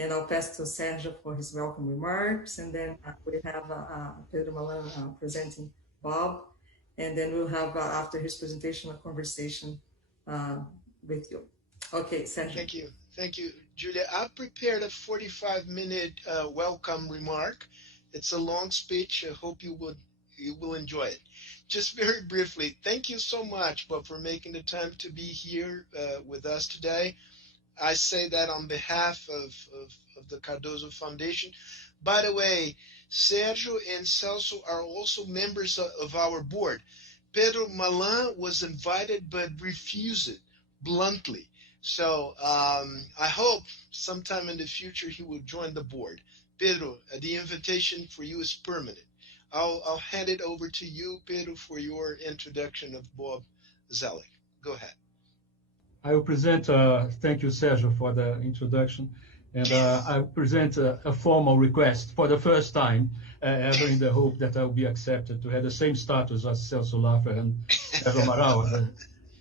And I'll pass to Sergio for his welcome remarks, and then we have Pedro Malan presenting Bob, and then we'll have, after his presentation, a conversation with you. Okay, Sergio. Thank you, Julia. I've prepared a 45-minute welcome remark. It's a long speech. I hope you will enjoy it. Just very briefly, thank you so much, Bob, for making the time to be here with us today. I say that on behalf of the Cardoso Foundation. By the way, Sergio and CELSO are also members of our board. Pedro Malan was invited but refused it bluntly. So I hope sometime in the future he will join the board. Pedro, the invitation for you is permanent. I'll hand it over to you, Pedro, for your introduction of Bob Zoellick. Go ahead. I will present, thank you, Sergio, for the introduction. And I will present a formal request for the first time, ever in the hope that I will be accepted to have the same status as CELSO, LAFER, and AMARAL, the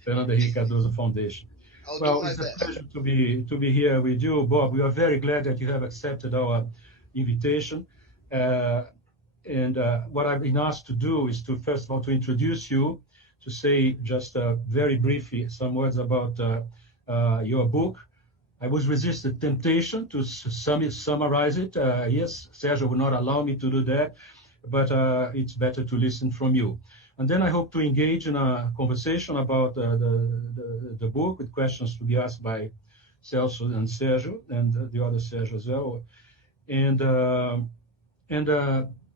Fernando Henrique Cardoso Foundation. Well, it's a pleasure to be here with you, Bob. We are very glad that you have accepted our invitation. And what I've been asked to do is to, first of all, to introduce you, to say just very briefly some words about your book. I was resisted temptation to summarize it. Yes, Sergio would not allow me to do that, but it's better to listen from you. And then I hope to engage in a conversation about the book with questions to be asked by CELSO and Sergio and the other Sergio as well. And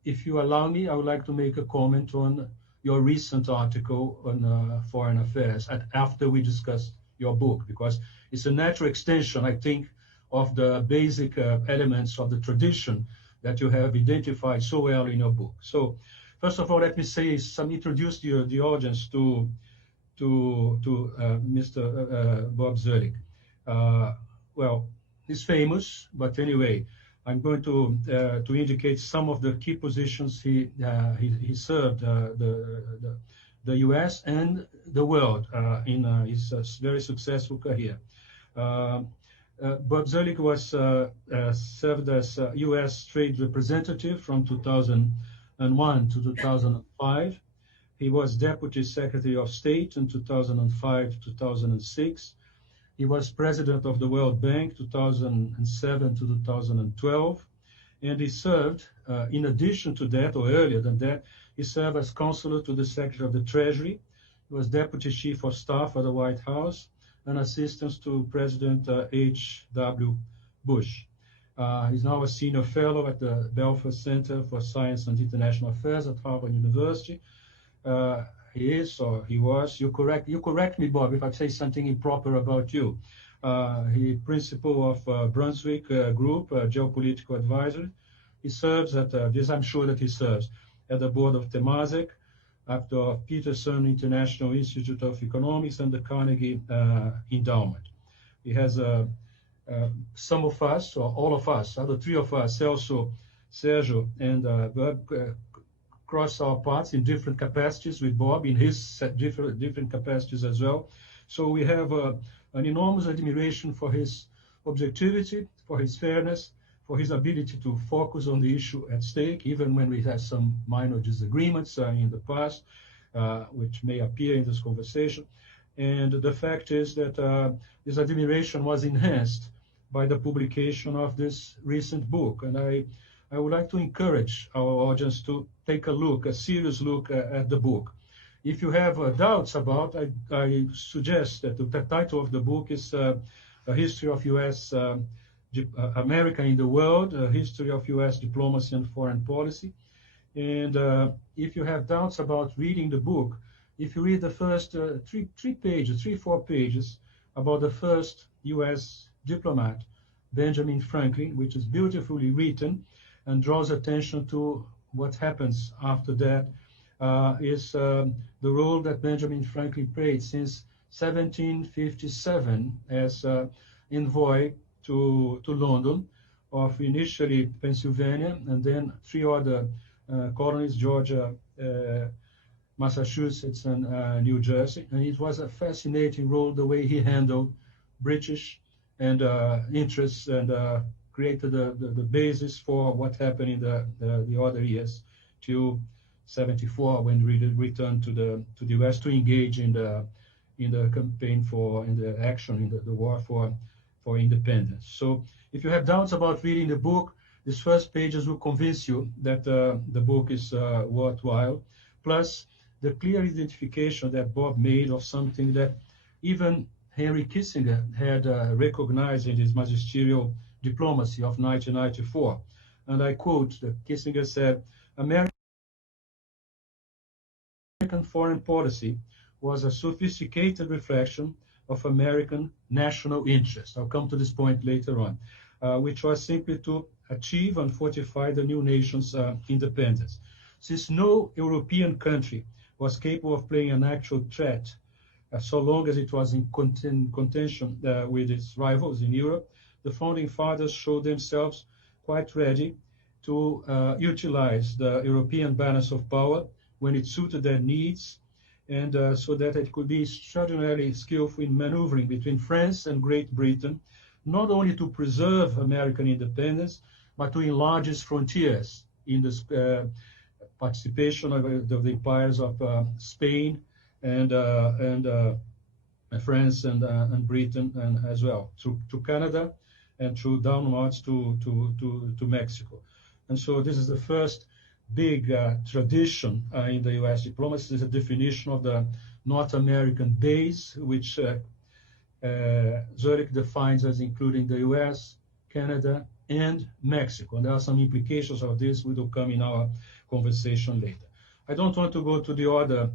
if you allow me, I would like to make a comment on your recent article on foreign affairs after we discuss your book, because it's a natural extension, I think, of the basic elements of the tradition that you have identified so well in your book. So, first of all, let me say introduce the audience to Mr. Bob Zoellick. Well, he's famous, but anyway, I'm going to indicate some of the key positions he served the U.S. and the world in his very successful career. Bob Zoellick was served as U.S. Trade Representative from 2001 to 2005. He was Deputy Secretary of State in 2005 to 2006. He was President of the World Bank 2007 to 2012. And he served, in addition to that, or earlier than that, he served as Counselor to the Secretary of the Treasury. He was Deputy Chief of Staff at the White House and Assistant to President H.W. Bush. He's now a Senior Fellow at the Belfer Center for Science and International Affairs at Harvard University. He is, or he was, you correct me, Bob, if I say something improper about you. He principal of Brunswick Group, geopolitical advisor. He serves at, this I'm sure that he serves, at the board of Temasek, after Peterson International Institute of Economics and the Carnegie Endowment. He has some of us, or all of us, the three of us, CELSO, Sergio, and Bob, cross our paths in different capacities with Bob, in his different capacities as well. So we have an enormous admiration for his objectivity, for his fairness, for his ability to focus on the issue at stake, even when we have some minor disagreements in the past, which may appear in this conversation. And the fact is that this admiration was enhanced by the publication of this recent book. And I would like to encourage our audience to take a serious look at the book. If you have doubts about, I suggest that the title of the book is A History of U.S. America in the World, A History of U.S. Diplomacy and Foreign Policy. And if you have doubts about reading the book, if you read the first 4 pages about the first U.S. diplomat, Benjamin Franklin, which is beautifully written and draws attention to what happens after that, is the role that Benjamin Franklin played since 1757 as envoy to London of initially Pennsylvania and then 3 other colonies, Georgia, Massachusetts, and New Jersey. And it was a fascinating role, the way he handled British and interests and created the basis for what happened in the other years till 74, when we returned to the U.S. to engage in the campaign in the action in the war for independence. So if you have doubts about reading the book, these first pages will convince you that the book is worthwhile. Plus the clear identification that Bob made of something that even Henry Kissinger had recognized in his magisterial diplomacy of 1994. And I quote, Kissinger said, American foreign policy was a sophisticated reflection of American national interest. I'll come to this point later on, which was simply to achieve and fortify the new nation's independence. Since no European country was capable of playing an actual threat so long as it was in contention with its rivals in Europe, the founding fathers showed themselves quite ready to utilize the European balance of power when it suited their needs, and so that it could be extraordinarily skillful in maneuvering between France and Great Britain, not only to preserve American independence, but to enlarge its frontiers in the participation of the empires of Spain and France and Britain and as well, to Canada and through downwards to Mexico. And so this is the first big tradition in the U.S. diplomacy. Is a definition of the North American base, which Zoellick defines as including the U.S., Canada, and Mexico. And there are some implications of this which will come in our conversation later. I don't want to go to the other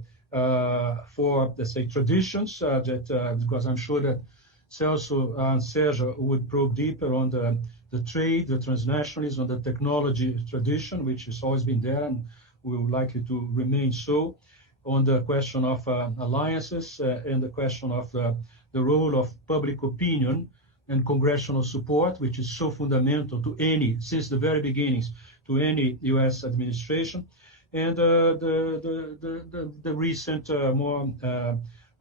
for, let's say, traditions, because I'm sure that CELSO and SERGIO would probe deeper on the trade, the transnationalism, the technology tradition, which has always been there and will likely to remain so, on the question of alliances and the question of the role of public opinion and congressional support, which is so fundamental to since the very beginnings, to any U.S. administration, and the recent more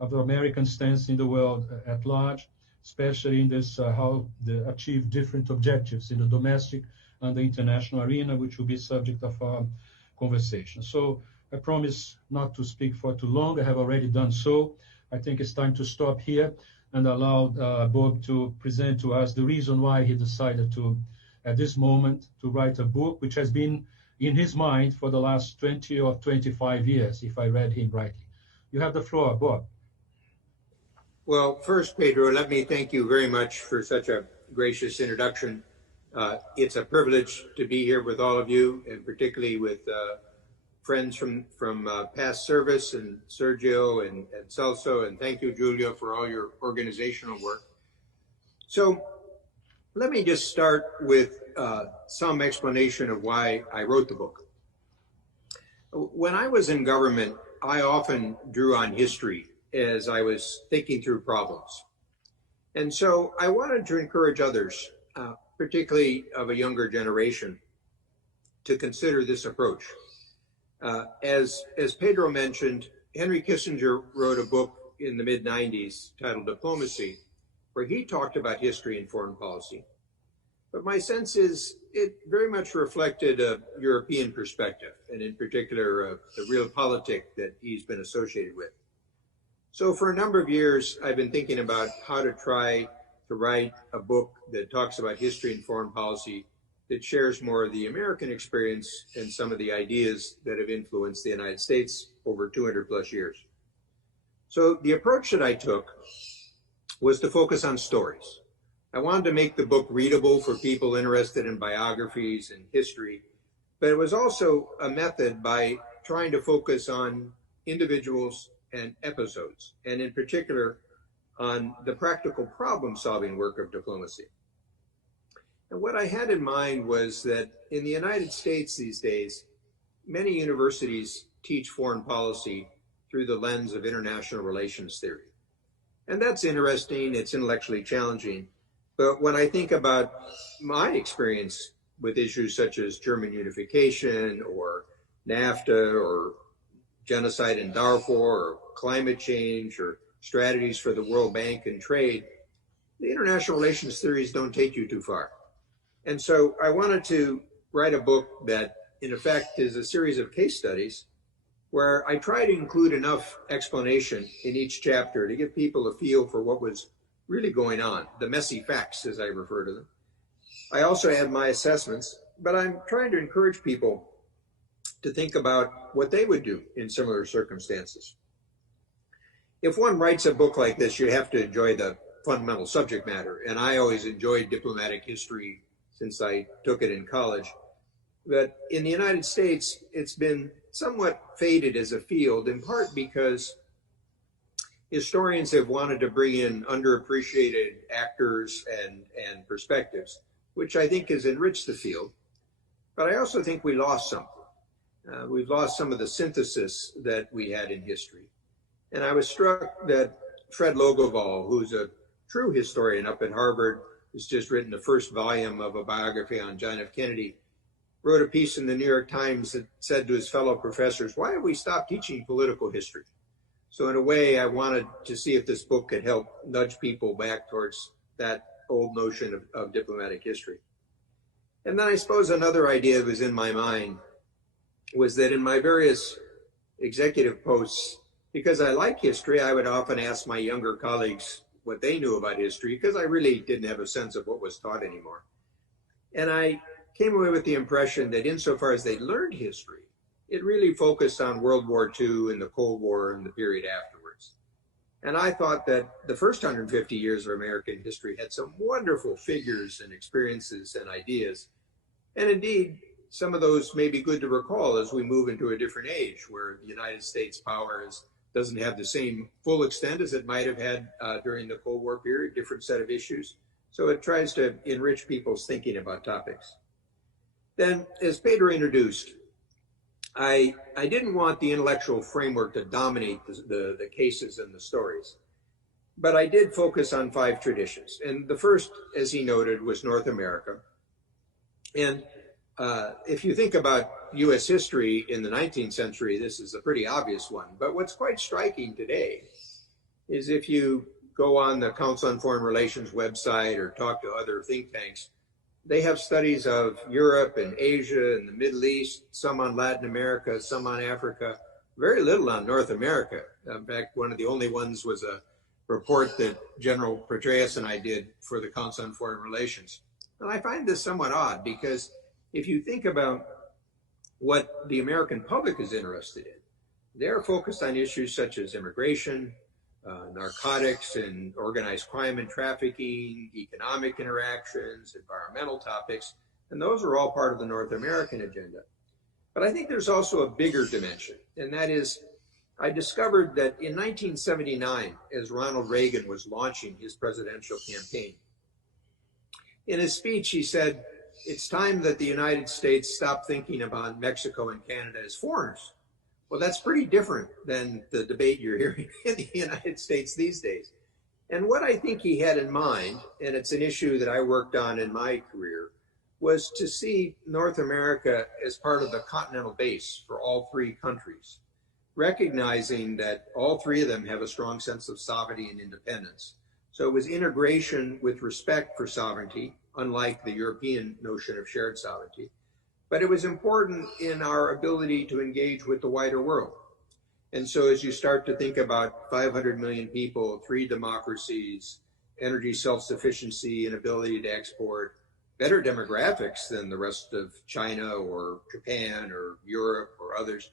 of the American stance in the world at large, especially in this how they achieve different objectives in the domestic and the international arena, which will be subject of our conversation. So I promise not to speak for too long. I have already done so. I think it's time to stop here and allow Bob to present to us the reason why he decided to, at this moment, to write a book which has been in his mind for the last 20 or 25 years, if I read him rightly. You have the floor, Bob. Well, first, Pedro, let me thank you very much for such a gracious introduction. It's a privilege to be here with all of you, and particularly with friends from past service, and SERGIO and CELSO, and thank you, Julio, for all your organizational work. So let me just start with some explanation of why I wrote the book. When I was in government, I often drew on history as I was thinking through problems. And so I wanted to encourage others, particularly of a younger generation, to consider this approach. As Pedro mentioned, Henry Kissinger wrote a book in the mid-90s titled Diplomacy, where he talked about history and foreign policy. But my sense is it very much reflected a European perspective, and in particular, the realpolitik that he's been associated with. So for a number of years, I've been thinking about how to try to write a book that talks about history and foreign policy that shares more of the American experience and some of the ideas that have influenced the United States over 200 plus years. So the approach that I took was to focus on stories. I wanted to make the book readable for people interested in biographies and history, but it was also a method by trying to focus on individuals and episodes, and in particular on the practical problem-solving work of diplomacy. And what I had in mind was that in the United States these days, many universities teach foreign policy through the lens of international relations theory. And that's interesting, it's intellectually challenging. But when I think about my experience with issues such as German unification or NAFTA or genocide in Darfur or climate change or strategies for the World Bank and trade, the international relations theories don't take you too far. And so I wanted to write a book that, in effect, is a series of case studies where I try to include enough explanation in each chapter to give people a feel for what was really going on, the messy facts, as I refer to them. I also add my assessments, but I'm trying to encourage people to think about what they would do in similar circumstances. If one writes a book like this, you have to enjoy the fundamental subject matter, and I always enjoyed diplomatic history since I took it in college. But in the United States, it's been somewhat faded as a field, in part because historians have wanted to bring in underappreciated actors and perspectives, which I think has enriched the field. But I also think we lost something. We've lost some of the synthesis that we had in history. And I was struck that Fred Logevall, who's a true historian up at Harvard, who's just written the first volume of a biography on John F. Kennedy, wrote a piece in the New York Times that said to his fellow professors, why have we stopped teaching political history? So in a way, I wanted to see if this book could help nudge people back towards that old notion of diplomatic history. And then I suppose another idea that was in my mind was that in my various executive posts, because I like history, I would often ask my younger colleagues what they knew about history, because I really didn't have a sense of what was taught anymore. And I came away with the impression that insofar as they learned history, it really focused on World War II and the Cold War and the period afterwards. And I thought that the first 150 years of American history had some wonderful figures and experiences and ideas. And indeed, some of those may be good to recall as we move into a different age where the United States power doesn't have the same full extent as it might have had during the Cold War period, different set of issues. So it tries to enrich people's thinking about topics. Then, as Pedro introduced, I didn't want the intellectual framework to dominate the cases and the stories, but I did focus on 5 traditions. And the first, as he noted, was North America. And if you think about U.S. history in the 19th century, this is a pretty obvious one. But what's quite striking today is if you go on the Council on Foreign Relations website or talk to other think tanks, they have studies of Europe and Asia and the Middle East, some on Latin America, some on Africa, very little on North America. In fact, one of the only ones was a report that General Petraeus and I did for the Council on Foreign Relations. And I find this somewhat odd because if you think about what the American public is interested in, they're focused on issues such as immigration, narcotics and organized crime and trafficking, economic interactions, environmental topics, and those are all part of the North American agenda. But I think there's also a bigger dimension, and that is, I discovered that in 1979, as Ronald Reagan was launching his presidential campaign, in his speech he said, it's time that the United States stop thinking about Mexico and Canada as foreigners. Well, that's pretty different than the debate you're hearing in the United States these days. And what I think he had in mind, and it's an issue that I worked on in my career, was to see North America as part of the continental base for all 3 countries, recognizing that all 3 of them have a strong sense of sovereignty and independence. So it was integration with respect for sovereignty, unlike the European notion of shared sovereignty. But it was important in our ability to engage with the wider world. And so as you start to think about 500 million people, 3 democracies, energy self-sufficiency and ability to export, better demographics than the rest of China or Japan or Europe or others,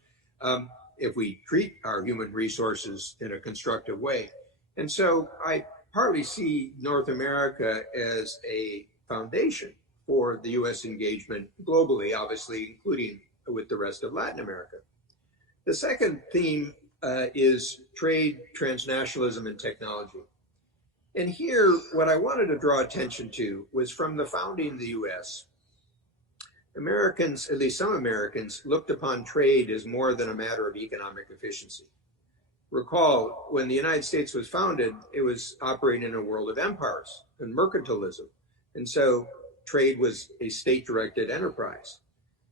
if we treat our human resources in a constructive way. And so I partly see North America as a foundation for the U.S. engagement globally, obviously, including with the rest of Latin America. The second theme is trade, transnationalism, and technology. And here, what I wanted to draw attention to was from the founding of the U.S., Americans, at least some Americans, looked upon trade as more than a matter of economic efficiency. Recall, when the United States was founded, it was operating in a world of empires and mercantilism. And so trade was a state-directed enterprise.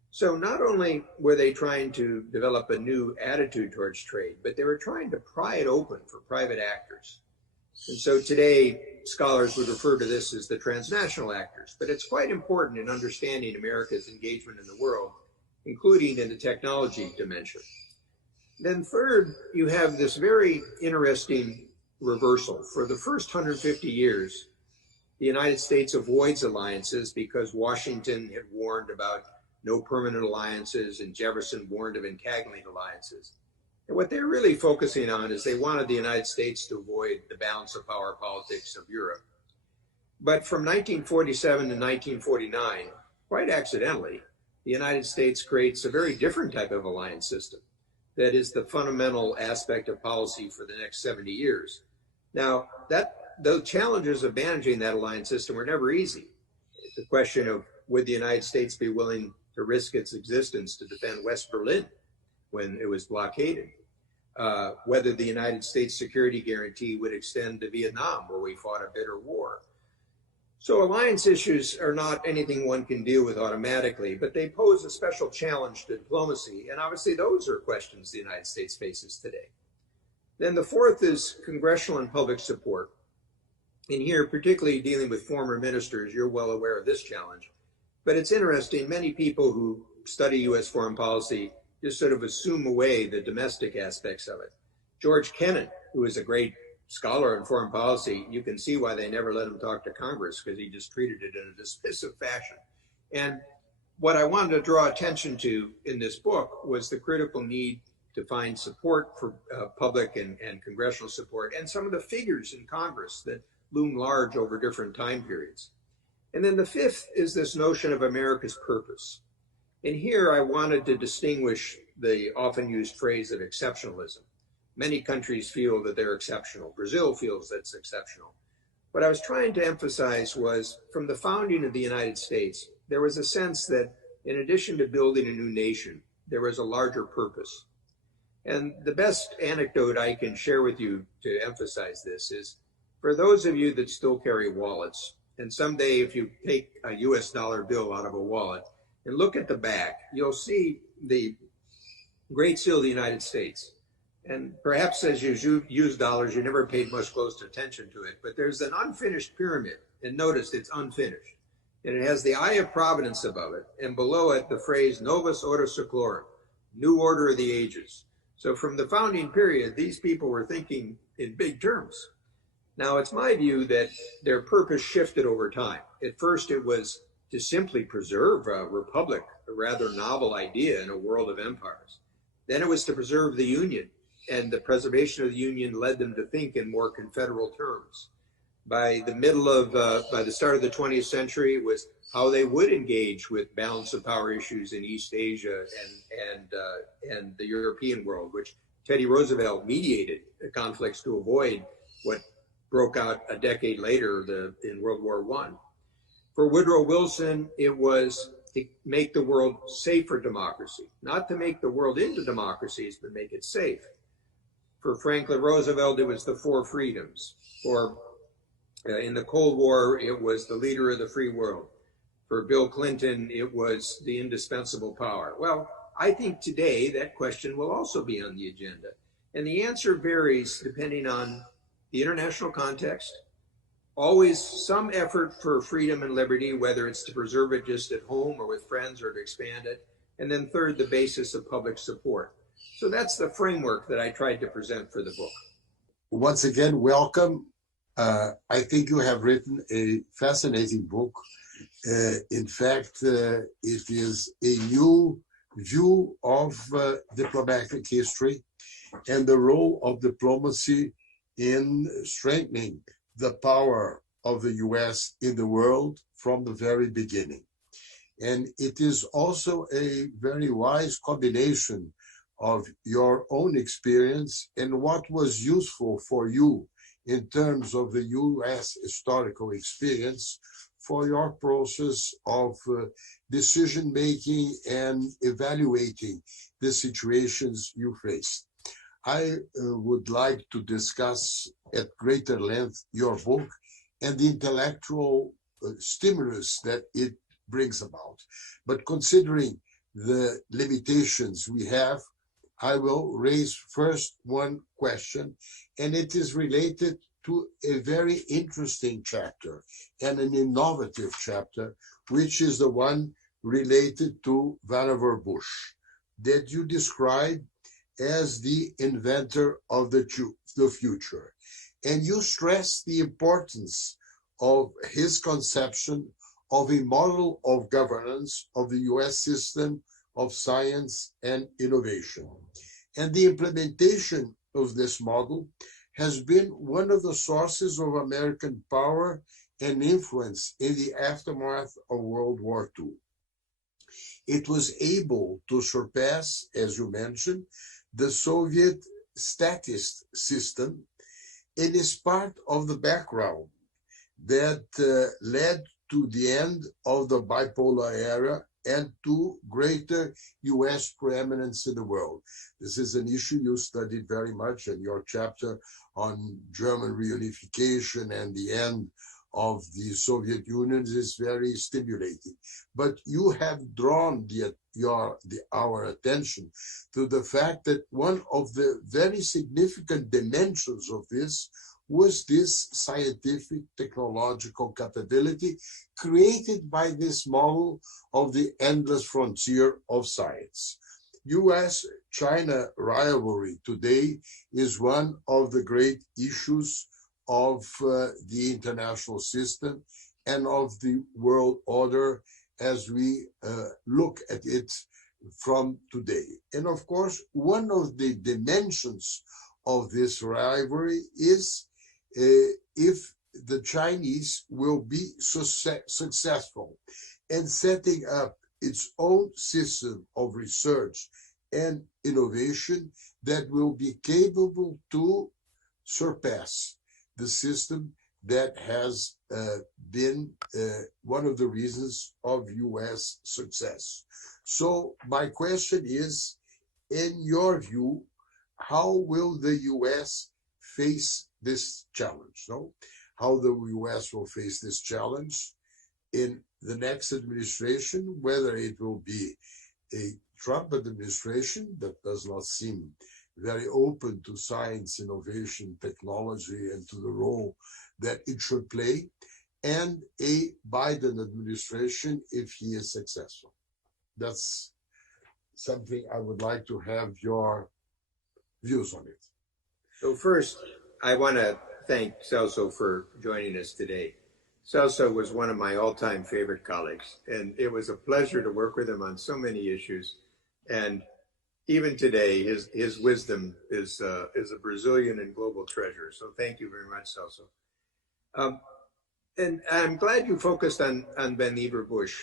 So not only were they trying to develop a new attitude towards trade, but they were trying to pry it open for private actors. And so today, scholars would refer to this as the transnational actors, but it's quite important in understanding America's engagement in the world, including in the technology dimension. Then third, you have this very interesting reversal. For the first 150 years, the United States avoids alliances because Washington had warned about no permanent alliances and Jefferson warned of entangling alliances. And what they're really focusing on is they wanted the United States to avoid the balance of power politics of Europe. But from 1947 to 1949, quite accidentally, the United States creates a very different type of alliance system that is the fundamental aspect of policy for the next 70 years. Now, the challenges of managing that alliance system were never easy. The question of would the United States be willing to risk its existence to defend West Berlin when it was blockaded, whether the United States security guarantee would extend to Vietnam, where we fought a bitter war. So alliance issues are not anything one can deal with automatically, but they pose a special challenge to diplomacy. And obviously those are questions the United States faces today. Then the fourth is congressional and public support. And here, particularly dealing with former ministers, you're well aware of this challenge. But it's interesting, many people who study U.S. foreign policy just sort of assume away the domestic aspects of it. George Kennan, who is a great scholar in foreign policy, you can see why they never let him talk to Congress, because he just treated it in a dismissive fashion. And what I wanted to draw attention to in this book was the critical need to find support for public and congressional support, and some of the figures in Congress that loom large over different time periods. And then the fifth is this notion of America's purpose. And here I wanted to distinguish the often used phrase of exceptionalism. Many countries feel that they're exceptional. Brazil feels that's exceptional. What I was trying to emphasize was from the founding of the United States, there was a sense that in addition to building a new nation, there was a larger purpose. And the best anecdote I can share with you to emphasize this is for those of you that still carry wallets, and someday if you take a US dollar bill out of a wallet and look at the back, you'll see the Great Seal of the United States. And perhaps as you use dollars, you never paid much close attention to it, but there's an unfinished pyramid, and notice it's unfinished. And it has the Eye of Providence above it, and below it the phrase Novus Ordo Seclorum, New Order of the Ages. So from the founding period, these people were thinking in big terms. Now, it's my view that their purpose shifted over time. At first, it was to simply preserve a republic, a rather novel idea in a world of empires. Then it was to preserve the Union, and the preservation of the Union led them to think in more confederal terms. By the start of the 20th century, it was how they would engage with balance of power issues in East Asia and the European world, which Teddy Roosevelt mediated conflicts to avoid what broke out a decade later in World War I. For Woodrow Wilson, it was to make the world safe for democracy, not to make the world into democracies, but make it safe. For Franklin Roosevelt, it was the four freedoms. In the Cold War, it was the leader of the free world. For Bill Clinton, it was the indispensable power. Well, I think today that question will also be on the agenda. And the answer varies depending on the international context, always some effort for freedom and liberty, whether it's to preserve it just at home or with friends or to expand it. And then third, the basis of public support. So that's the framework that I tried to present for the book. Once again, welcome. I think you have written a fascinating book. In fact, it is a new view of diplomatic history and the role of diplomacy in strengthening the power of the U.S. in the world from the very beginning. And it is also a very wise combination of your own experience and what was useful for you in terms of the U.S. historical experience for your process of decision-making and evaluating the situations you faced. I would like to discuss at greater length your book and the intellectual stimulus that it brings about. But considering the limitations we have, I will raise first one question, and it is related to a very interesting chapter and an innovative chapter, which is the one related to Vannevar Bush, that you describe as the inventor of the future. And you stress the importance of his conception of a model of governance of the US system of science and innovation. And the implementation of this model has been one of the sources of American power and influence in the aftermath of World War II. It was able to surpass, as you mentioned, the Soviet statist system, and is part of the background that led to the end of the bipolar era and to greater US preeminence in the world. This is an issue you studied very much in your chapter on German reunification and the end of the Soviet Union is very stimulating. But you have drawn our attention to the fact that one of the very significant dimensions of this was this scientific technological capability created by this model of the endless frontier of science. US-China rivalry today is one of the great issues of the international system and of the world order as we look at it from today. And of course, one of the dimensions of this rivalry is if the Chinese will be successful in setting up its own system of research and innovation that will be capable to surpass the system that has been one of the reasons of US success. So my question is, in your view, how will the US face this challenge? How the US will face this challenge in the next administration, whether it will be a Trump administration that does not seem very open to science, innovation, technology, and to the role that it should play, and a Biden administration if he is successful. That's something I would like to have your views on it. So first, I want to thank CELSO for joining us today. CELSO was one of my all-time favorite colleagues, and it was a pleasure to work with him on so many issues. And even today, his wisdom is a Brazilian and global treasure. So thank you very much, CELSO. And I'm glad you focused on Vannevar Bush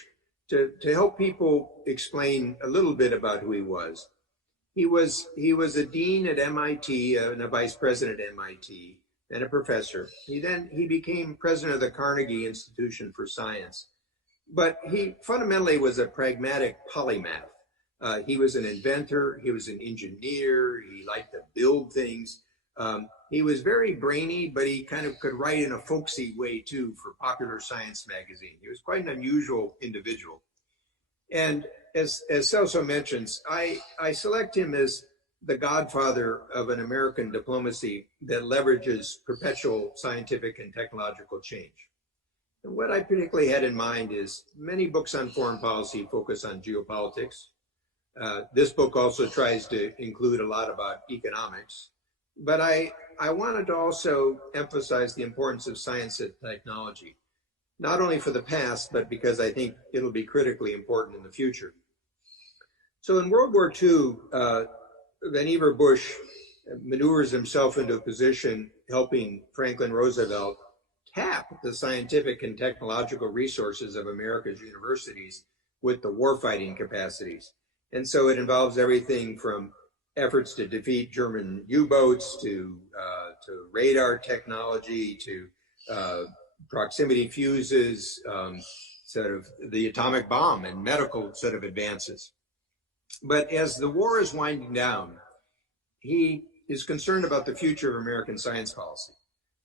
to help people explain a little bit about who he was. He was a dean at MIT and a vice president at MIT and a professor. He became president of the Carnegie Institution for Science. But he fundamentally was a pragmatic polymath. He was an inventor, he was an engineer, he liked to build things. He was very brainy, but he kind of could write in a folksy way too for Popular Science magazine. He was quite an unusual individual. And as CELSO mentions, I select him as the godfather of an American diplomacy that leverages perpetual scientific and technological change. And what I particularly had in mind is many books on foreign policy focus on geopolitics. This book also tries to include a lot about economics, but I wanted to also emphasize the importance of science and technology, not only for the past, but because I think it'll be critically important in the future. So in World War II, Vannevar Bush maneuvers himself into a position helping Franklin Roosevelt tap the scientific and technological resources of America's universities with the warfighting capacities. And so it involves everything from efforts to defeat German U-boats to radar technology to proximity fuses, sort of the atomic bomb and medical sort of advances. But as the war is winding down, he is concerned about the future of American science policy.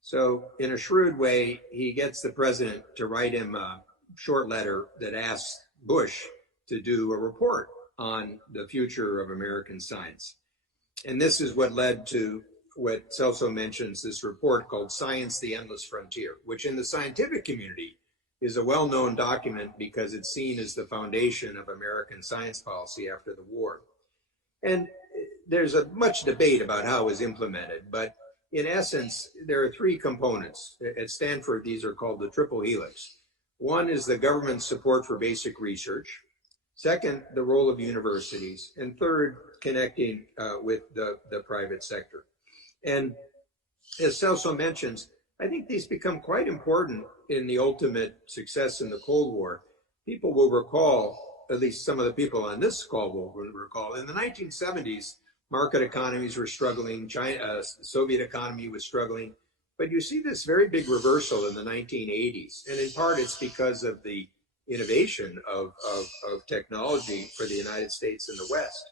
So in a shrewd way, he gets the president to write him a short letter that asks Bush to do a report on the future of American science. And this is what led to what CELSO mentions, this report called Science, the Endless Frontier, which in the scientific community is a well-known document because it's seen as the foundation of American science policy after the war. And there's much debate about how it was implemented, but in essence, there are three components. At Stanford, these are called the triple helix. One is the government's support for basic research. Second, the role of universities. And third, connecting with the private sector. And as Celso mentions, I think these become quite important in the ultimate success in the Cold War. People will recall, at least some of the people on this call will recall, in the 1970s, market economies were struggling, the Soviet economy was struggling, but you see this very big reversal in the 1980s. And in part, it's because of the innovation of technology for the United States and the West.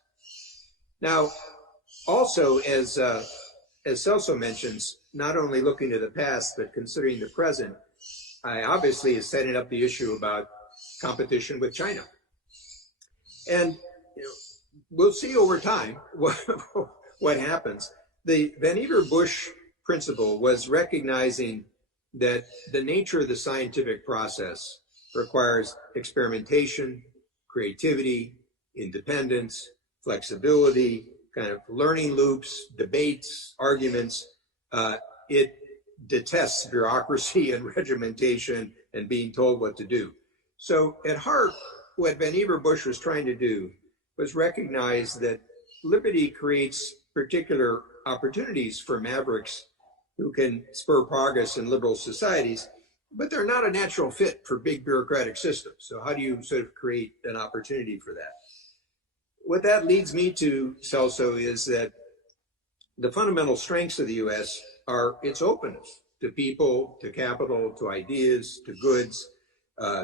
Now, also, as Celso mentions, not only looking to the past, but considering the present, I obviously is setting up the issue about competition with China. And we'll see over time what happens. The Vannevar-Bush principle was recognizing that the nature of the scientific process requires experimentation, creativity, independence, flexibility, kind of learning loops, debates, arguments. It detests bureaucracy and regimentation and being told what to do. So at heart, what Vannevar-Bush was trying to do was recognize that liberty creates particular opportunities for mavericks who can spur progress in liberal societies, but they're not a natural fit for big bureaucratic systems. So how do you sort of create an opportunity for that? What that leads me to, Celso, is that the fundamental strengths of the U.S. are its openness to people, to capital, to ideas, to goods,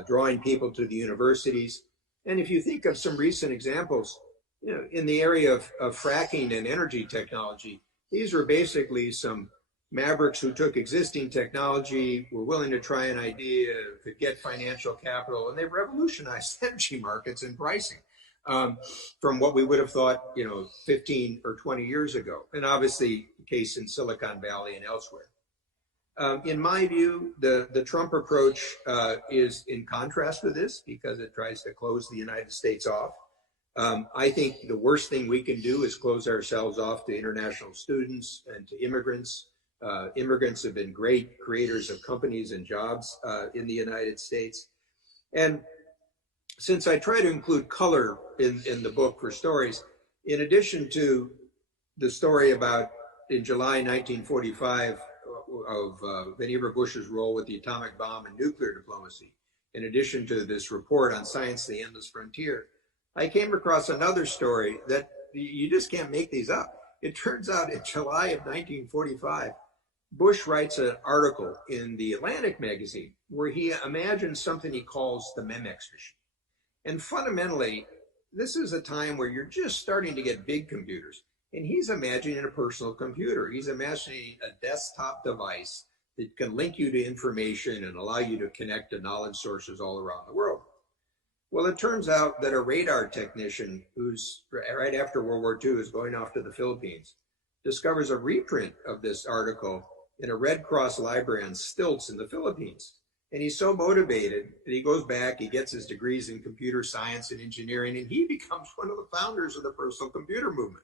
drawing people to the universities. And if you think of some recent examples, in the area of fracking and energy technology, these were basically some mavericks who took existing technology, were willing to try an idea, could get financial capital, and they revolutionized energy markets and pricing from what we would have thought, 15 or 20 years ago. And obviously, the case in Silicon Valley and elsewhere. In my view, the Trump approach is in contrast with this because it tries to close the United States off. I think the worst thing we can do is close ourselves off to international students and to immigrants. Immigrants have been great creators of companies and jobs in the United States. And since I try to include color in the book for stories, in addition to the story about in July 1945 of Vannevar-Bush's role with the atomic bomb and nuclear diplomacy, in addition to this report on Science, the Endless Frontier, I came across another story that you just can't make these up. It turns out in July of 1945, Bush writes an article in the Atlantic magazine where he imagines something he calls the Memex machine. And fundamentally, this is a time where you're just starting to get big computers. And he's imagining a personal computer. He's imagining a desktop device that can link you to information and allow you to connect to knowledge sources all around the world. Well, it turns out that a radar technician who's right after World War II is going off to the Philippines discovers a reprint of this article in a Red Cross library on stilts in the Philippines. And he's so motivated that he goes back, he gets his degrees in computer science and engineering, and he becomes one of the founders of the personal computer movement.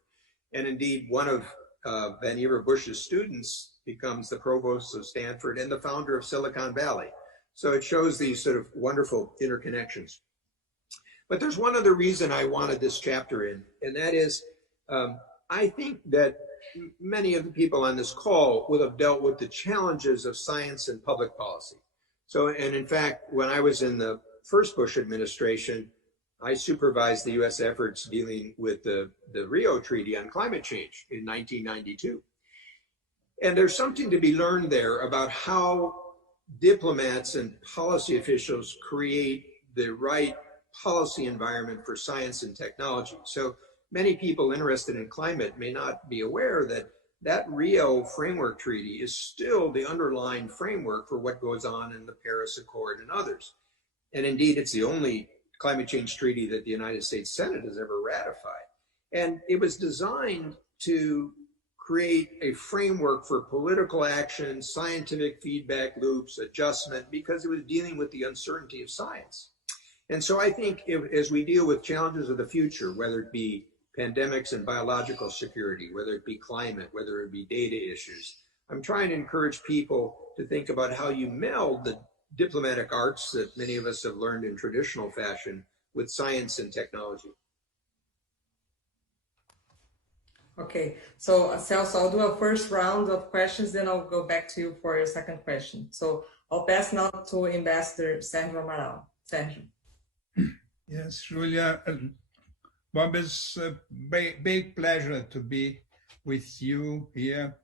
And indeed, one of Vannevar-Bush's students becomes the provost of Stanford and the founder of Silicon Valley. So it shows these sort of wonderful interconnections. But there's one other reason I wanted this chapter in, and that is I think that many of the people on this call will have dealt with the challenges of science and public policy. So, and in fact, when I was in the first Bush administration, I supervised the U.S. efforts dealing with the Rio Treaty on climate change in 1992. And there's something to be learned there about how diplomats and policy officials create the right policy environment for science and technology. So many people interested in climate may not be aware that that Rio Framework Treaty is still the underlying framework for what goes on in the Paris Accord and others. And indeed, it's the only climate change treaty that the United States Senate has ever ratified. And it was designed to create a framework for political action, scientific feedback loops, adjustment, because it was dealing with the uncertainty of science. And so I think as we deal with challenges of the future, whether it be pandemics and biological security, whether it be climate, whether it be data issues, I'm trying to encourage people to think about how you meld the diplomatic arts that many of us have learned in traditional fashion with science and technology. Okay, so Celso, I'll do a first round of questions, then I'll go back to you for your second question. So I'll pass now to Ambassador Sergio Amaral. Sergio. Yes, Julia. Bob, it's a big pleasure to be with you here.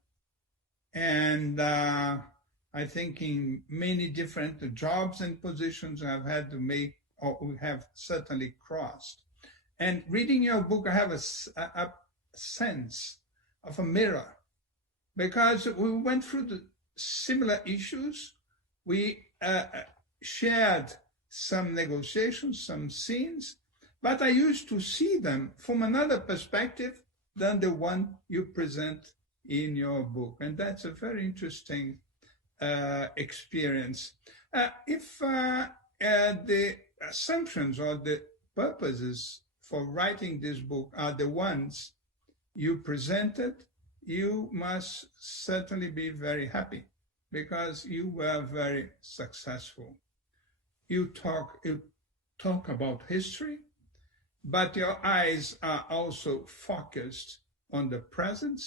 And I think in many different jobs and positions I've had to make, or we have certainly crossed. And reading your book, I have a sense of a mirror, because we went through the similar issues. We shared some negotiations, some scenes, but I used to see them from another perspective than the one you present in your book. And that's a very interesting experience. If the assumptions or the purposes for writing this book are the ones you presented, you must certainly be very happy, because you were very successful. You talk about history, but your eyes are also focused on the present.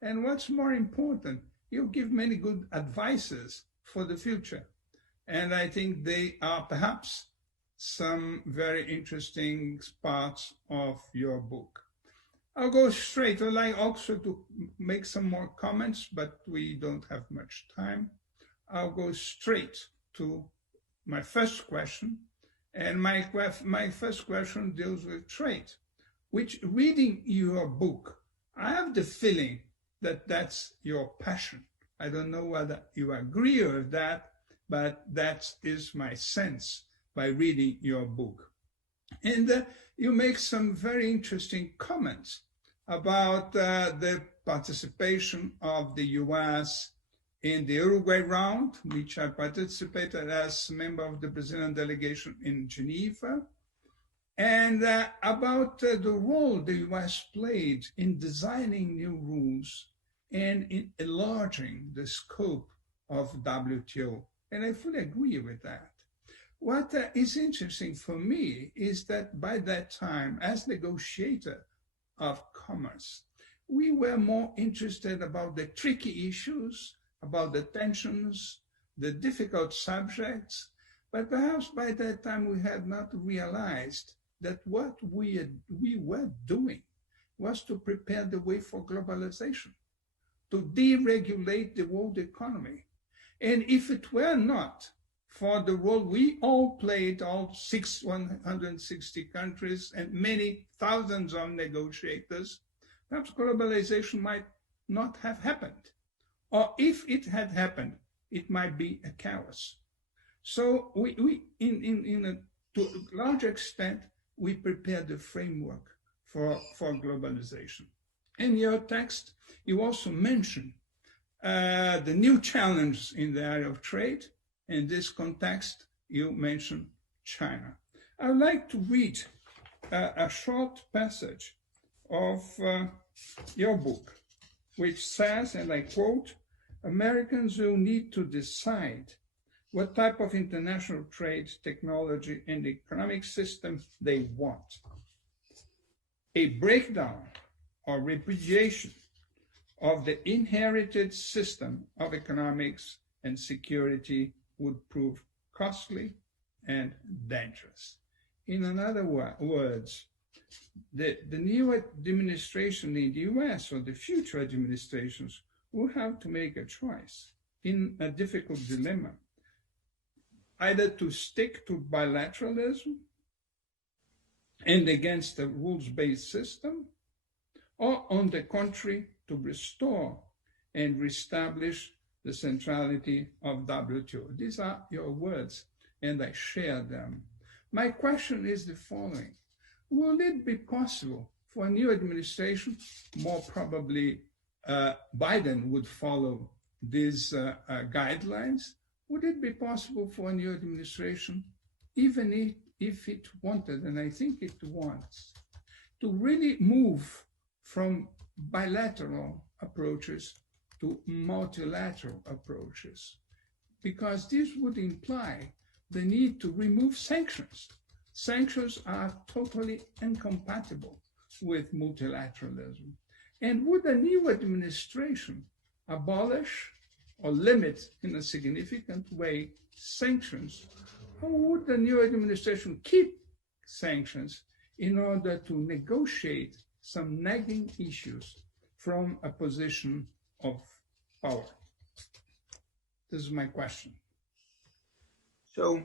And what's more important, you give many good advices for the future. And I think they are perhaps some very interesting parts of your book. I'll go straight. I'd like also to make some more comments, but we don't have much time. I'll go straight to my first question. And my first question deals with trade, which, reading your book, I have the feeling that that's your passion. I don't know whether you agree with that, but that is my sense by reading your book. And you make some very interesting comments about the participation of the U.S. in the Uruguay round, which I participated as a member of the Brazilian delegation in Geneva, and about the role the U.S. played in designing new rules and in enlarging the scope of WTO. And I fully agree with that. What is interesting for me is that by that time, as negotiator of commerce, we were more interested about the tricky issues, about the tensions, the difficult subjects, but perhaps by that time we had not realized that what we were doing was to prepare the way for globalization, to deregulate the world economy. And if it were not for the role we all played, all 160 countries and many thousands of negotiators, perhaps globalization might not have happened. Or if it had happened, it might be a chaos. So to a large extent, we prepared the framework for globalization. In your text, you also mention the new challenge in the area of trade. In this context, you mention China. I would like to read a short passage of your book, which says, and I quote, "Americans will need to decide what type of international trade, technology, and economic system they want. A breakdown or repudiation of the inherited system of economics and security would prove costly and dangerous." In other words, the new administration in the US, or the future administrations, will have to make a choice in a difficult dilemma, either to stick to bilateralism and against a rules-based system, or on the contrary, to restore and reestablish the centrality of WTO. These are your words, and I share them. My question is the following: will it be possible for a new administration, more probably Biden would follow these guidelines, would it be possible for a new administration, even if it wanted, and I think it wants, to really move from bilateral approaches to multilateral approaches? Because this would imply the need to remove sanctions. Sanctions are totally incompatible with multilateralism. And would a new administration abolish or limit in a significant way sanctions, or would the new administration keep sanctions in order to negotiate some nagging issues from a position of power? This is my question. So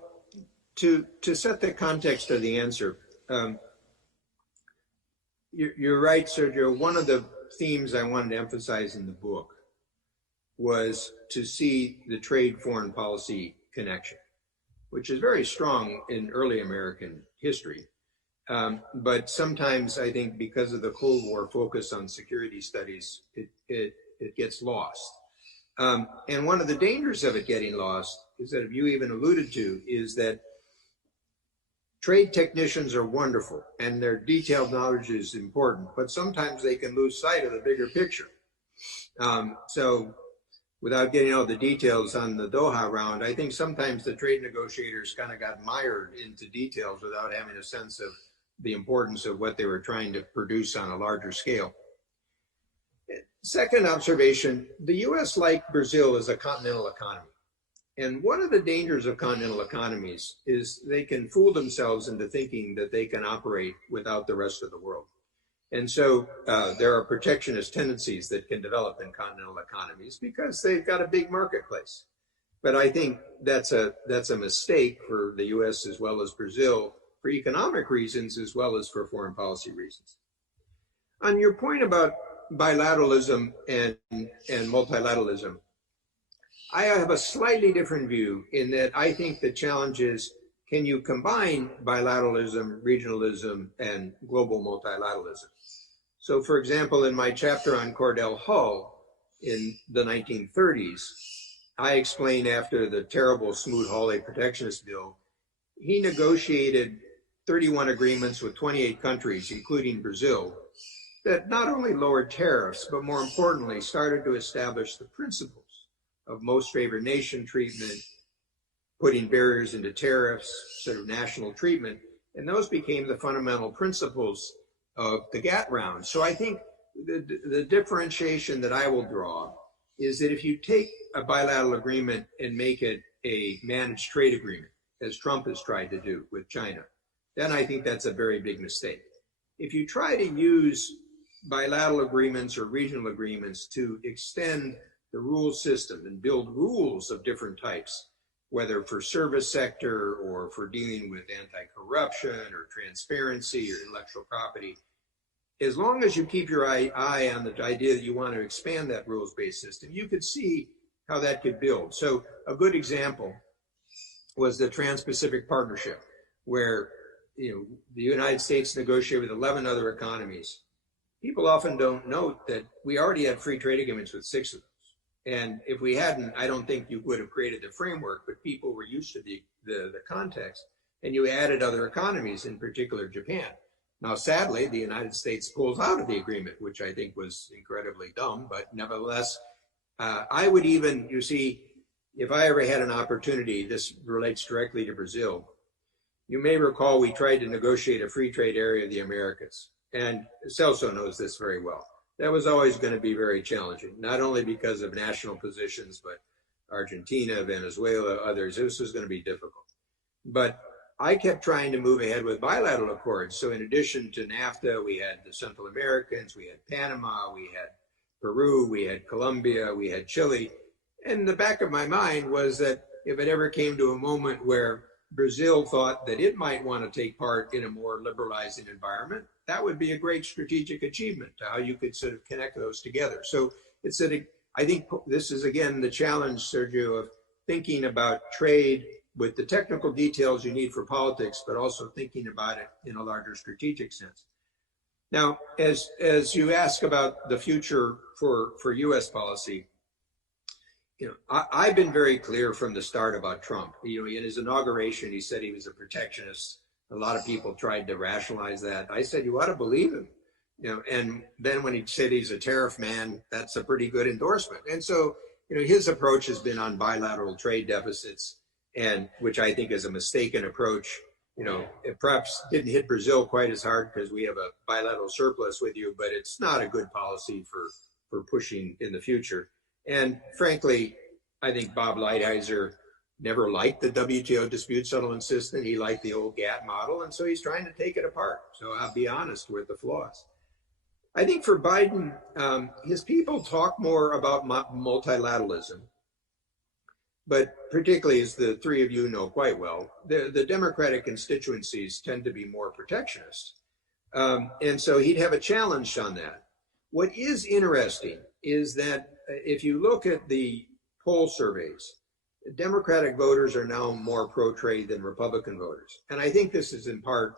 to set the context of the answer, you're right, Sergio. One of the themes I wanted to emphasize in the book was to see the trade foreign policy connection, which is very strong in early American history. But sometimes I think because of the Cold War focus on security studies, it gets lost. And one of the dangers of it getting lost is that, you even alluded to, is that trade technicians are wonderful and their detailed knowledge is important, but sometimes they can lose sight of the bigger picture. So without getting all the details on the Doha round, I think sometimes the trade negotiators kind of got mired into details without having a sense of the importance of what they were trying to produce on a larger scale. Second observation, the US, like Brazil, is a continental economy. And one of the dangers of continental economies is they can fool themselves into thinking that they can operate without the rest of the world. And so there are protectionist tendencies that can develop in continental economies because they've got a big marketplace. But I think that's a mistake for the US as well as Brazil, for economic reasons as well as for foreign policy reasons. On your point about bilateralism and multilateralism, I have a slightly different view in that I think the challenge is, can you combine bilateralism, regionalism, and global multilateralism? So for example, in my chapter on Cordell Hull in the 1930s, I explain after the terrible Smoot-Hawley protectionist bill, he negotiated 31 agreements with 28 countries, including Brazil, that not only lowered tariffs, but more importantly, started to establish the principles of most favored nation treatment, putting barriers into tariffs, sort of national treatment, and those became the fundamental principles of the GATT round. So I think the differentiation that I will draw is that if you take a bilateral agreement and make it a managed trade agreement, as Trump has tried to do with China, then I think that's a very big mistake. If you try to use bilateral agreements or regional agreements to extend the rule system and build rules of different types, whether for service sector or for dealing with anti-corruption or transparency or intellectual property, as long as you keep your eye on the idea that you want to expand that rules-based system, you could see how that could build. So a good example was the Trans-Pacific Partnership, where the United States negotiated with 11 other economies. People often don't note that we already had free trade agreements with 6 of those. And if we hadn't, I don't think you would have created the framework, but people were used to the context, and you added other economies, in particular Japan. Now, sadly, the United States pulls out of the agreement, which I think was incredibly dumb, but nevertheless, I would even, if I ever had an opportunity, this relates directly to Brazil. You may recall we tried to negotiate a free trade area of the Americas, and CELSO knows this very well. That was always going to be very challenging, not only because of national positions, but Argentina, Venezuela, others. This was going to be difficult. But I kept trying to move ahead with bilateral accords. So in addition to NAFTA, we had the Central Americans, we had Panama, we had Peru, we had Colombia, we had Chile. And the back of my mind was that if it ever came to a moment where Brazil thought that it might want to take part in a more liberalizing environment, that would be a great strategic achievement to how you could sort of connect those together. So it's I think this is, again, the challenge, Sergio, of thinking about trade with the technical details you need for politics, but also thinking about it in a larger strategic sense. Now, as you ask about the future for U.S. policy, I've been very clear from the start about Trump. In his inauguration, he said he was a protectionist. A lot of people tried to rationalize that. I said, you ought to believe him. And then when he said he's a tariff man, that's a pretty good endorsement. And so, his approach has been on bilateral trade deficits, and which I think is a mistaken approach. It perhaps didn't hit Brazil quite as hard because we have a bilateral surplus with you, but it's not a good policy for pushing in the future. And frankly, I think Bob Lighthizer never liked the WTO dispute settlement system. He liked the old GATT model, and so he's trying to take it apart. So I'll be honest with the flaws. I think for Biden, his people talk more about multilateralism, but particularly, as the three of you know quite well, the Democratic constituencies tend to be more protectionist. And so he'd have a challenge on that. What is interesting is that if you look at the poll surveys, Democratic voters are now more pro-trade than Republican voters. And I think this is in part,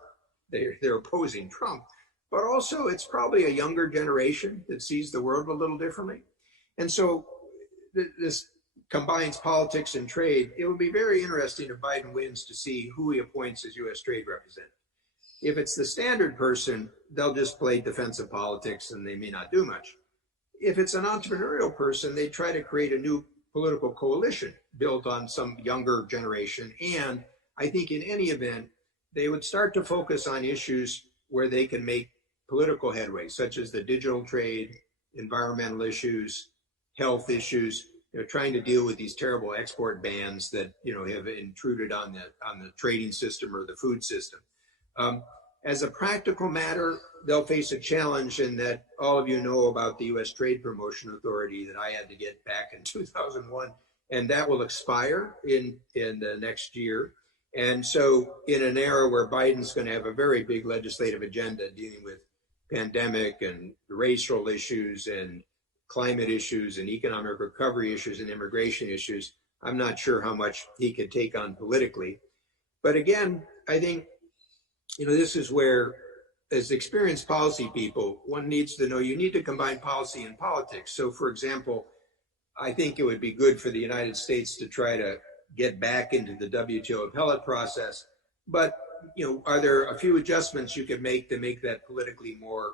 they're opposing Trump, but also it's probably a younger generation that sees the world a little differently. And so this combines politics and trade. It would be very interesting if Biden wins to see who he appoints as U.S. trade representative. If it's the standard person, they'll just play defensive politics and they may not do much. If it's an entrepreneurial person, they try to create a new political coalition built on some younger generation. And I think in any event, they would start to focus on issues where they can make political headway, such as the digital trade, environmental issues, health issues, trying to deal with these terrible export bans that have intruded on the trading system or the food system. As a practical matter, they'll face a challenge in that all of you know about the U.S. Trade Promotion Authority that I had to get back in 2001, and that will expire in the next year. And so in an era where Biden's going to have a very big legislative agenda dealing with pandemic and racial issues and climate issues and economic recovery issues and immigration issues, I'm not sure how much he could take on politically. But again, I think, this is where, as experienced policy people, one needs to know you need to combine policy and politics. So, for example, I think it would be good for the United States to try to get back into the WTO appellate process. But, are there a few adjustments you could make to make that politically more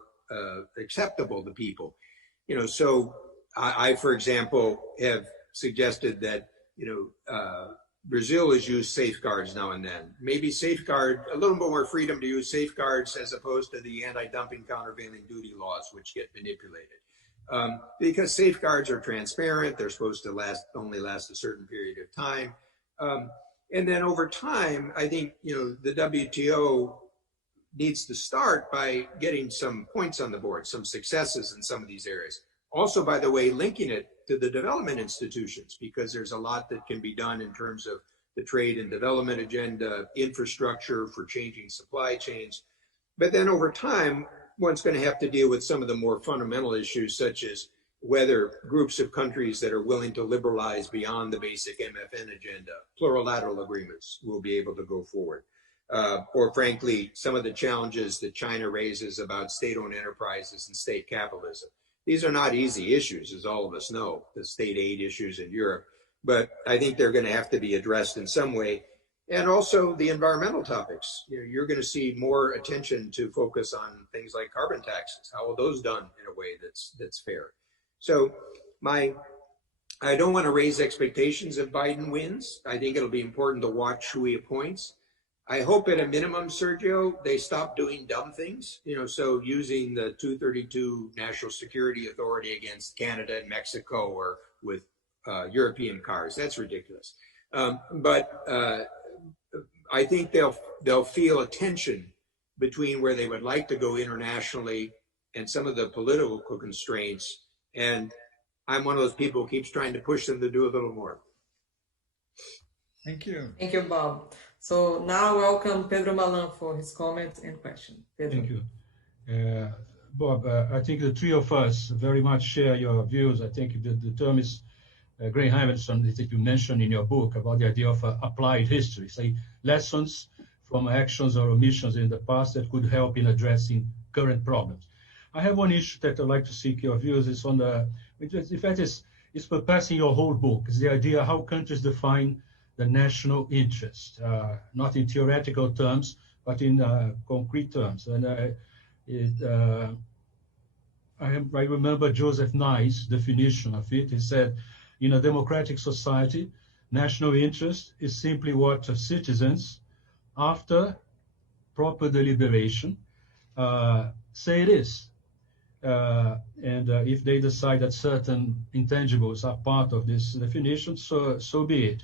acceptable to people? So I, for example, have suggested that, Brazil has used safeguards now and then. Maybe safeguard, a little bit more freedom to use safeguards as opposed to the anti-dumping countervailing duty laws, which get manipulated. Because safeguards are transparent, they're supposed to only last a certain period of time. And then over time, I think, the WTO needs to start by getting some points on the board, some successes in some of these areas. Also, by the way, linking it to the development institutions, because there's a lot that can be done in terms of the trade and development agenda, infrastructure for changing supply chains. But then over time, one's going to have to deal with some of the more fundamental issues, such as whether groups of countries that are willing to liberalize beyond the basic MFN agenda, plurilateral agreements, will be able to go forward. Or frankly, some of the challenges that China raises about state-owned enterprises and state capitalism. These are not easy issues, as all of us know, the state aid issues in Europe, but I think they're going to have to be addressed in some way. And also the environmental topics. You're going to see more attention to focus on things like carbon taxes. How are those done in a way that's fair? So I don't want to raise expectations if Biden wins. I think it'll be important to watch who he appoints. I hope at a minimum, Sergio, they stop doing dumb things, so using the 232 National Security Authority against Canada and Mexico or with European cars. That's ridiculous. But I think they'll feel a tension between where they would like to go internationally and some of the political constraints. And I'm one of those people who keeps trying to push them to do a little more. Thank you. Thank you, Bob. So now welcome Pedro Malan for his comment and question. Pedro. Thank you. Bob, I think the three of us very much share your views. I think the term is Gray Hamilton that you mentioned in your book about the idea of applied history, say lessons from actions or omissions in the past that could help in addressing current problems. I have one issue that I'd like to seek your views. It's on the, in fact, it's perpassing your whole book. It's the idea how countries define the national interest, not in theoretical terms, but in concrete terms. And I remember Joseph Nye's definition of it. He said, in a democratic society, national interest is simply what citizens, after proper deliberation, say it is. And if they decide that certain intangibles are part of this definition, so be it.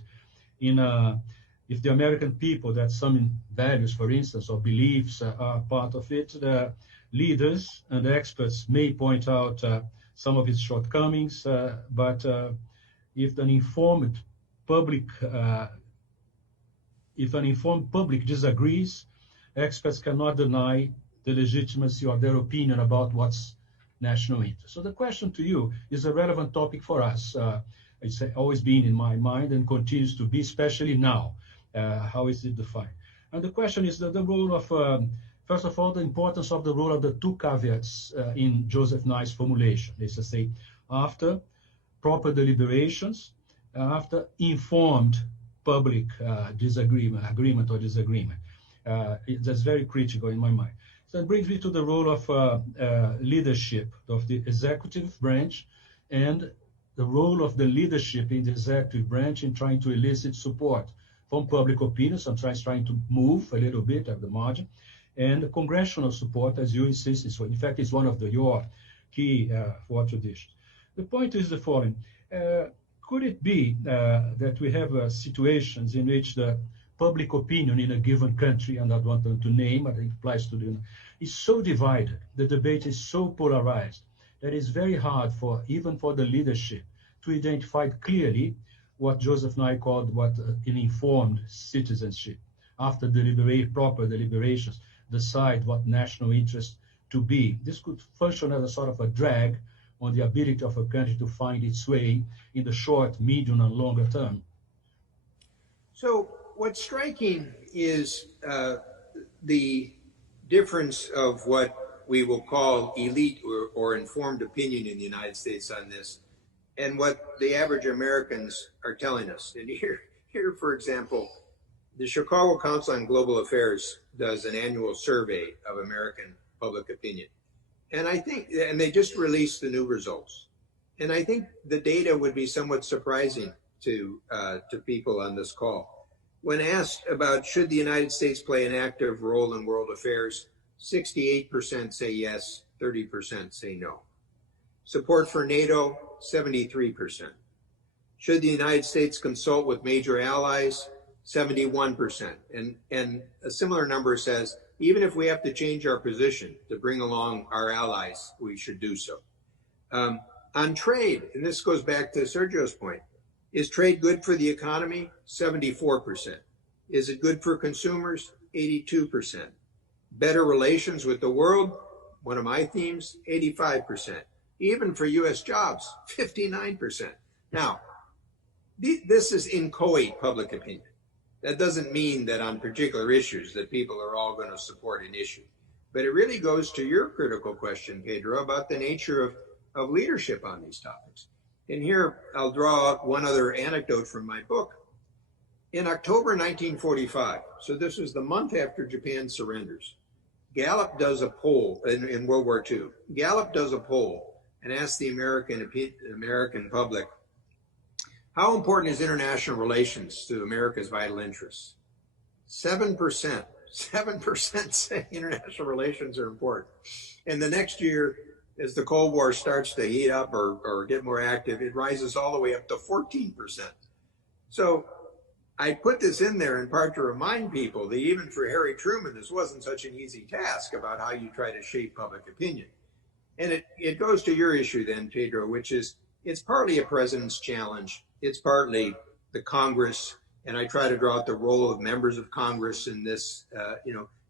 If the American people, that some values, for instance, or beliefs are part of it, the leaders and experts may point out some of its shortcomings, but if an informed public disagrees, experts cannot deny the legitimacy of their opinion about what's national interest. So the question to you is a relevant topic for us. It's always been in my mind and continues to be, especially now. How is it defined? And the question is the role of, first of all, the importance of the role of the two caveats in Joseph Nye's formulation. It's to say, after proper deliberations, after informed public agreement or disagreement. That's very critical in my mind. So it brings me to the role of leadership of the executive branch and the role of the leadership in the executive branch in trying to elicit support from public opinion, sometimes trying to move a little bit at the margin, and the congressional support, as you insist, in fact, is one of your key for traditions. The point is the following. Could it be that we have situations in which the public opinion in a given country, and I don't want them to name, but it applies to the, is so divided, the debate is so polarized, that it's very hard even for the leadership to identify clearly what Joseph Nye called an informed citizenship. After proper deliberations, decide what national interest to be. This could function as a sort of a drag on the ability of a country to find its way in the short, medium, and longer term. So what's striking is the difference of what we will call elite or informed opinion in the United States on this, and what the average Americans are telling us. And here, for example, the Chicago Council on Global Affairs does an annual survey of American public opinion. And I think, and they just released the new results. And I think the data would be somewhat surprising to people on this call. When asked about should the United States play an active role in world affairs, 68% say yes, 30% say no. Support for NATO, 73%. Should the United States consult with major allies, 71%. And a similar number says, even if we have to change our position to bring along our allies, we should do so. On trade, and this goes back to Sergio's point, is trade good for the economy? 74%. Is it good for consumers? 82%. Better relations with the world? One of my themes, 85%. Even for U.S. jobs, 59%. Now, this is inchoate public opinion. That doesn't mean that on particular issues that people are all going to support an issue. But it really goes to your critical question, Pedro, about the nature of leadership on these topics. And here I'll draw out one other anecdote from my book. In October 1945, so this was the month after Japan surrenders, Gallup does a poll in World War II. Gallup does a poll and asks the American public, how important is international relations to America's vital interests? 7% say international relations are important. And the next year, as the Cold War starts to heat up or get more active, it rises all the way up to 14%. So I put this in there in part to remind people that even for Harry Truman, this wasn't such an easy task about how you try to shape public opinion. And it goes to your issue then, Pedro, which is it's partly a president's challenge. It's partly the Congress, and I try to draw out the role of members of Congress in this.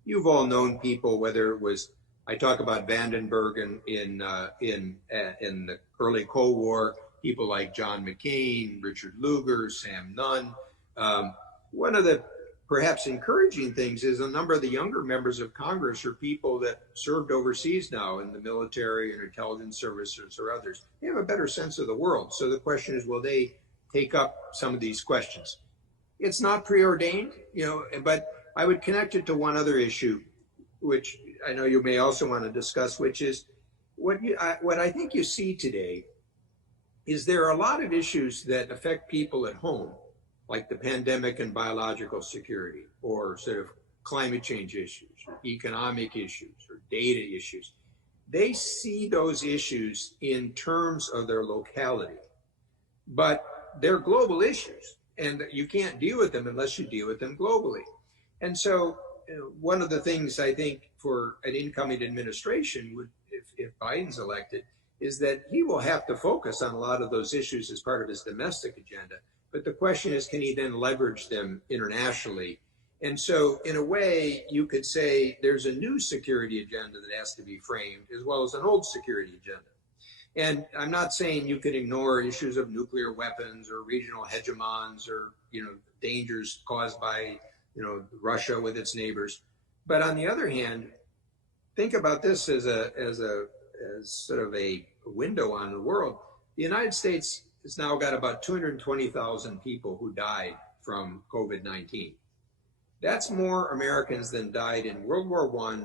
You've all known people, whether it was, I talk about Vandenberg in the early Cold War, people like John McCain, Richard Lugar, Sam Nunn. One of the perhaps encouraging things is a number of the younger members of Congress are people that served overseas now in the military and intelligence services or others. They have a better sense of the world. So the question is, will they take up some of these questions? It's not preordained, but I would connect it to one other issue, which I know you may also want to discuss, which is what I think you see today is there are a lot of issues that affect people at home, like the pandemic and biological security, or sort of climate change issues, or economic issues, or data issues. They see those issues in terms of their locality, but they're global issues, and you can't deal with them unless you deal with them globally. And so one of the things I think for an incoming administration would, if Biden's elected, is that he will have to focus on a lot of those issues as part of his domestic agenda. But the question is, can he then leverage them internationally? And so in a way, you could say there's a new security agenda that has to be framed, as well as an old security agenda. And I'm not saying you could ignore issues of nuclear weapons or regional hegemons or, dangers caused by, Russia with its neighbors. But on the other hand, think about this as sort of a window on the world. The United States has now got about 220,000 people who died from COVID-19. That's more Americans than died in World War I,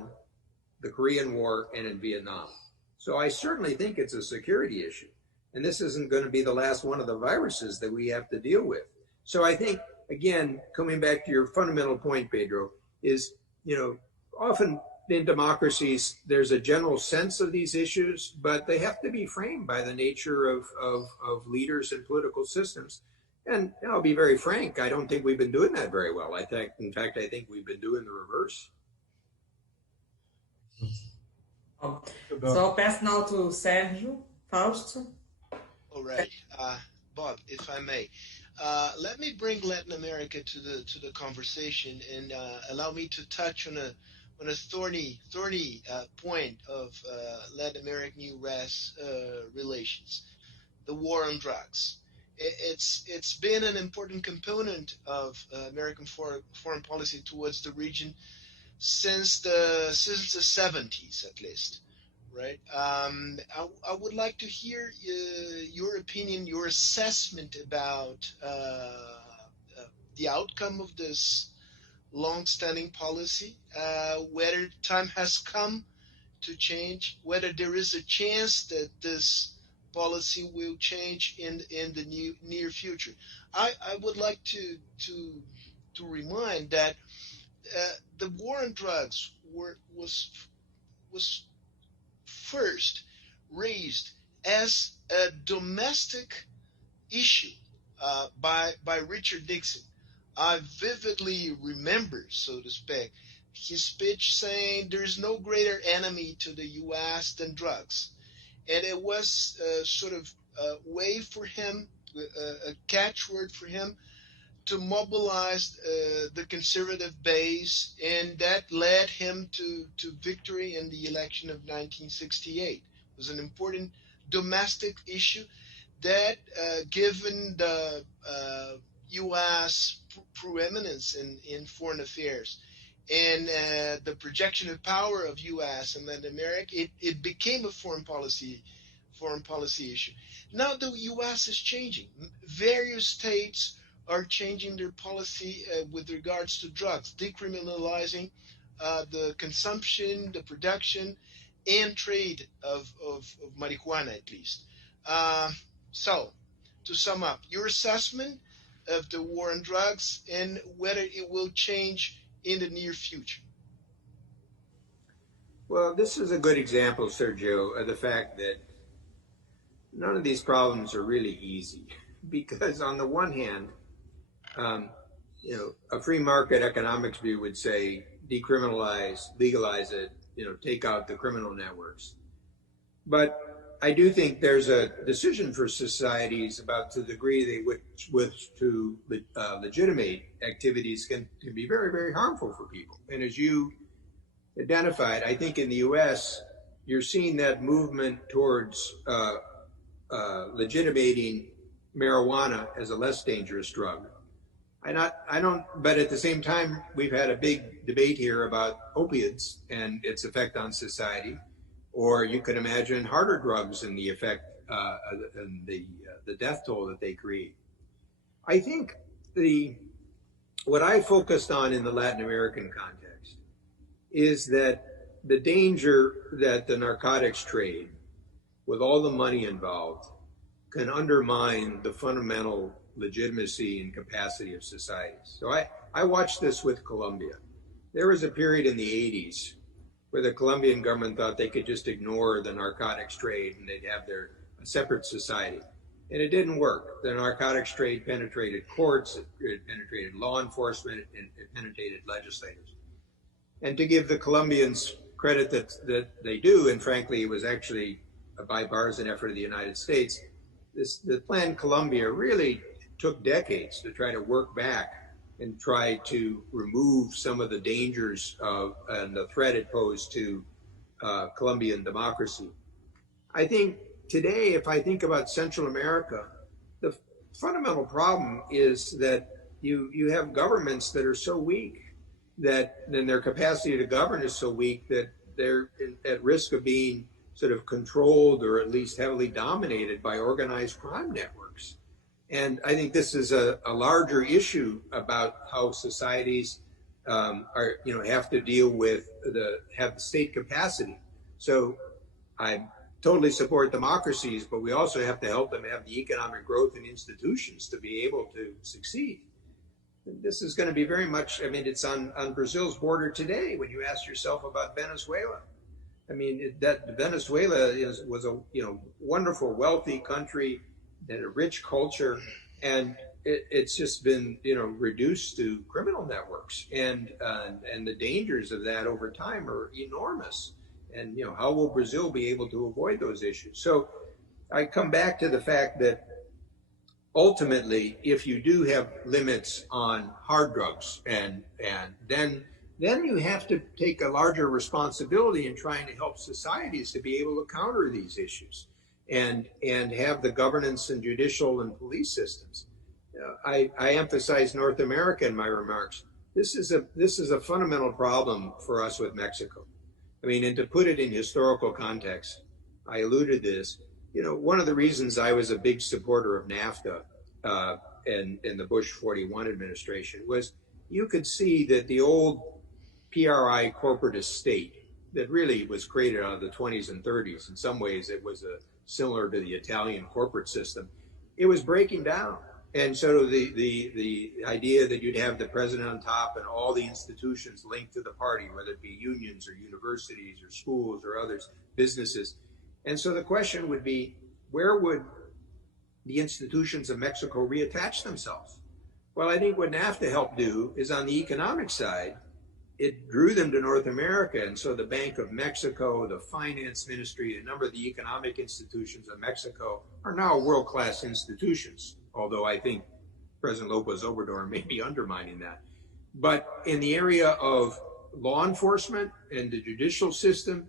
the Korean War, and in Vietnam. So I certainly think it's a security issue. And this isn't going to be the last one of the viruses that we have to deal with. So I think, again, coming back to your fundamental point, Pedro, is, often in democracies, there's a general sense of these issues, but they have to be framed by the nature of leaders and political systems. And I'll be very frank, I don't think we've been doing that very well. In fact, I think we've been doing the reverse. So I'll pass now to Sergio Fausto. All right, Bob, if I may, let me bring Latin America to the conversation and allow me to touch on a thorny point of Latin American-U.S. relations, the war on drugs. It's been an important component of American foreign policy towards the region since the 70s, at least, right? I would like to hear your opinion, your assessment about the outcome of this long-standing policy, whether time has come to change, whether there is a chance that this policy will change in the near future. I would like to remind that the war on drugs was first raised as a domestic issue by Richard Nixon. I vividly remember, so to speak, his speech saying there's no greater enemy to the U.S. than drugs. And it was sort of a way for him, a catchword for him to mobilize the conservative base, and that led him to victory in the election of 1968. It was an important domestic issue that, given the U.S. preeminence in foreign affairs and the projection of power of U.S. and Latin America, it became a foreign policy issue. Now the U.S. is changing. Various states are changing their policy with regards to drugs, decriminalizing the consumption, the production, and trade of marijuana, at least. So, to sum up, your assessment of the war on drugs and whether it will change in the near future. Well, this is a good example, Sergio, of the fact that none of these problems are really easy. Because on the one hand, a free market economics view would say decriminalize, legalize it, take out the criminal networks. But I do think there's a decision for societies about the degree they wish to legitimate activities can be very, very harmful for people. And as you identified, I think in the U.S., you're seeing that movement towards legitimating marijuana as a less dangerous drug. But at the same time, we've had a big debate here about opiates and its effect on society, or you could imagine harder drugs and the effect and the death toll that they create. I think what I focused on in the Latin American context is that the danger that the narcotics trade, with all the money involved, can undermine the fundamental legitimacy and capacity of societies. So I watched this with Colombia. There was a period in the 80s where the Colombian government thought they could just ignore the narcotics trade and they'd have their separate society. And it didn't work. The narcotics trade penetrated courts, it penetrated law enforcement, and it penetrated legislators. And to give the Colombians credit that they do, and frankly, it was actually a bipartisan effort of the United States, the Plan Colombia really took decades to try to work back and try to remove some of the dangers and the threat it posed to Colombian democracy. I think today, if I think about Central America, the fundamental problem is that you have governments that are so weak that then their capacity to govern is so weak that they're at risk of being sort of controlled or at least heavily dominated by organized crime networks. And I think this is a larger issue about how societies have to deal with have the state capacity. So I totally support democracies, but we also have to help them have the economic growth and institutions to be able to succeed. This is going to be very much, I mean, it's on Brazil's border today when you ask yourself about Venezuela. I mean, that Venezuela was a wonderful, wealthy country, and a rich culture, and it's just been reduced to criminal networks, and the dangers of that over time are enormous. And how will Brazil be able to avoid those issues? So I come back to the fact that ultimately, if you do have limits on hard drugs, and then you have to take a larger responsibility in trying to help societies to be able to counter these issues and have the governance and judicial and police systems. I emphasize North America in my remarks. This is a fundamental problem for us with Mexico. I mean, and to put it in historical context, I alluded to this. One of the reasons I was a big supporter of NAFTA in the Bush 41 administration was you could see that the old PRI corporatist state that really was created out of the 20s and 30s, in some ways it was similar to the Italian corporate system, it was breaking down. And so the idea that you'd have the president on top and all the institutions linked to the party, whether it be unions or universities or schools or others, businesses. And so the question would be, where would the institutions of Mexico reattach themselves? Well, I think what NAFTA helped do is on the economic side, it drew them to North America. And so the Bank of Mexico, the Finance Ministry, a number of the economic institutions of Mexico are now world-class institutions, although I think President López Obrador may be undermining that. But in the area of law enforcement and the judicial system,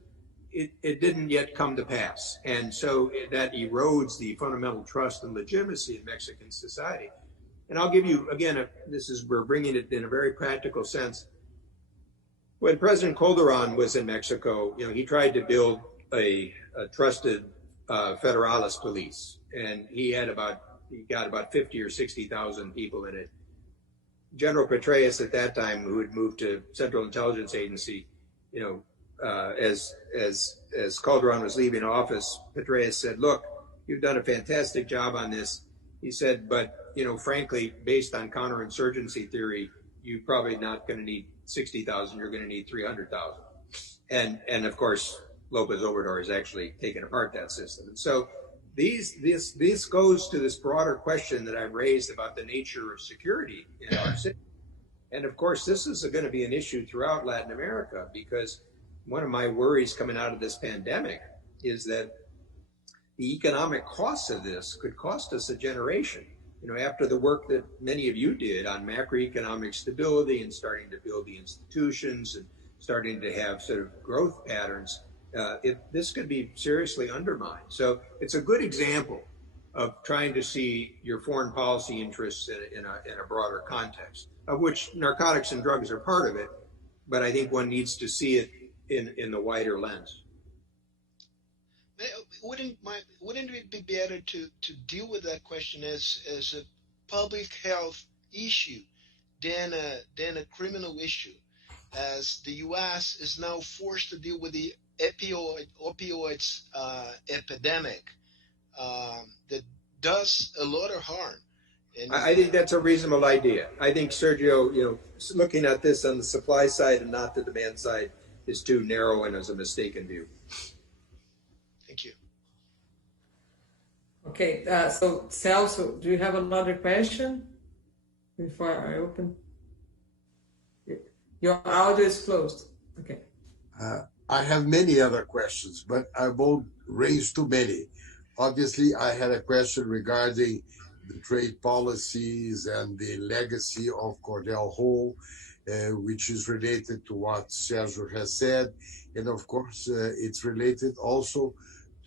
it didn't yet come to pass. And so that erodes the fundamental trust and legitimacy in Mexican society. And I'll give you, again, we're bringing it in a very practical sense. When President Calderon was in Mexico, he tried to build a trusted federalist police, and he got about 50 or 60,000 people in it. General Petraeus at that time, who had moved to Central Intelligence Agency, as Calderon was leaving office, Petraeus said, "Look, you've done a fantastic job on this." He said, "But frankly, based on counterinsurgency theory, you're probably not going to need 60,000. You're going to need 300,000." And of course, López Obrador has actually taken apart that system. And so this goes to this broader question that I've raised about the nature of security in our city. And of course, this is going to be an issue throughout Latin America, because one of my worries coming out of this pandemic is that the economic costs of this could cost us a generation. After the work that many of you did on macroeconomic stability and starting to build the institutions and starting to have sort of growth patterns, this could be seriously undermined. So it's a good example of trying to see your foreign policy interests in a broader context, of which narcotics and drugs are part of it, but I think one needs to see it in the wider lens. Wouldn't it be better to deal with that question as a public health issue than a criminal issue, as the U.S. is now forced to deal with the opioids epidemic that does a lot of harm? And I think that's a reasonable idea. I think, Sergio, looking at this on the supply side and not the demand side is too narrow and is a mistaken view. Thank you. Okay, so Celso, do you have another question before I open? Your audio is closed. Okay. I have many other questions, but I won't raise too many. Obviously, I had a question regarding the trade policies and the legacy of Cordell Hull, which is related to what Sergio has said. And of course, it's related also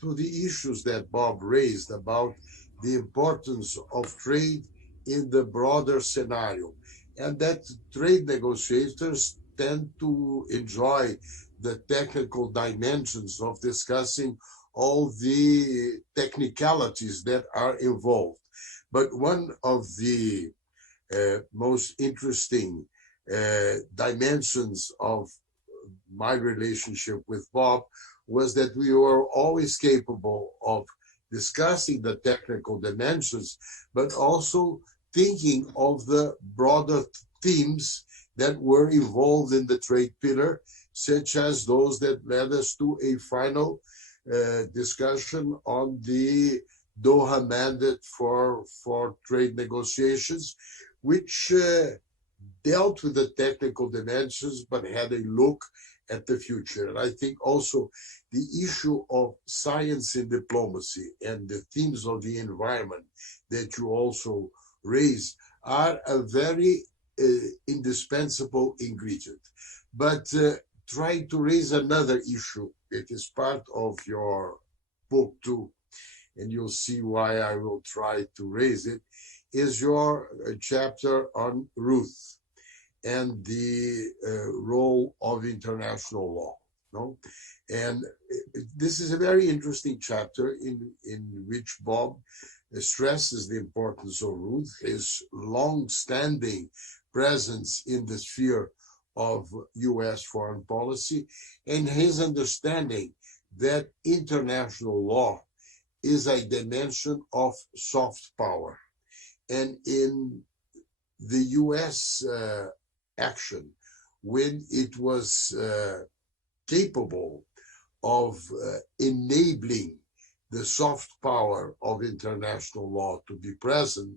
to the issues that Bob raised about the importance of trade in the broader scenario, and that trade negotiators tend to enjoy the technical dimensions of discussing all the technicalities that are involved. But one of the most interesting dimensions of my relationship with Bob was that we were always capable of discussing the technical dimensions, but also thinking of the broader themes that were involved in the trade pillar, such as those that led us to a final discussion on the Doha mandate for trade negotiations, which dealt with the technical dimensions, but had a look at the future. And I think also the issue of science in diplomacy and the themes of the environment that you also raise are a very indispensable ingredient. But trying to raise another issue, it is part of your book too, and you'll see why I will try to raise it, is your chapter on Ruth and the role of international law. No? And this is a very interesting chapter in which Bob stresses the importance of Ruth, his long-standing presence in the sphere of U.S. foreign policy, and his understanding that international law is a dimension of soft power. And in the U.S. action, when it was capable of enabling the soft power of international law to be present,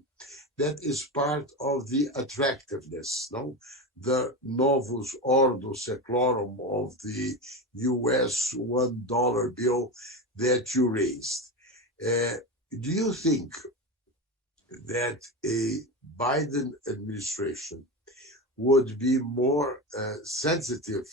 that is part of the attractiveness, no? The novus ordo seclorum of the US $1 bill that you raised. Do you think that a Biden administration would be more sensitive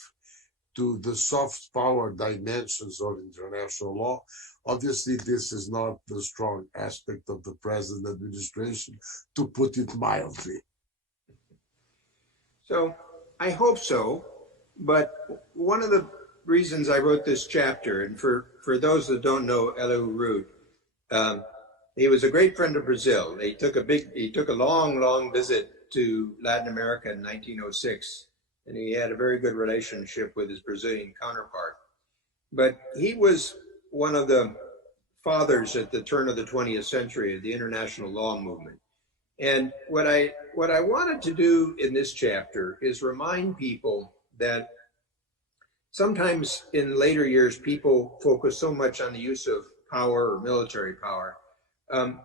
to the soft power dimensions of international law? Obviously, this is not the strong aspect of the present administration, to put it mildly. So I hope so, but one of the reasons I wrote this chapter, and for those that don't know Elihu Root, he was a great friend of Brazil. He took a long visit to Latin America in 1906, and he had a very good relationship with his Brazilian counterpart. But he was one of the fathers at the turn of the 20th century of the international law movement. And what I wanted to do in this chapter is remind people that sometimes in later years, people focus so much on the use of power or military power.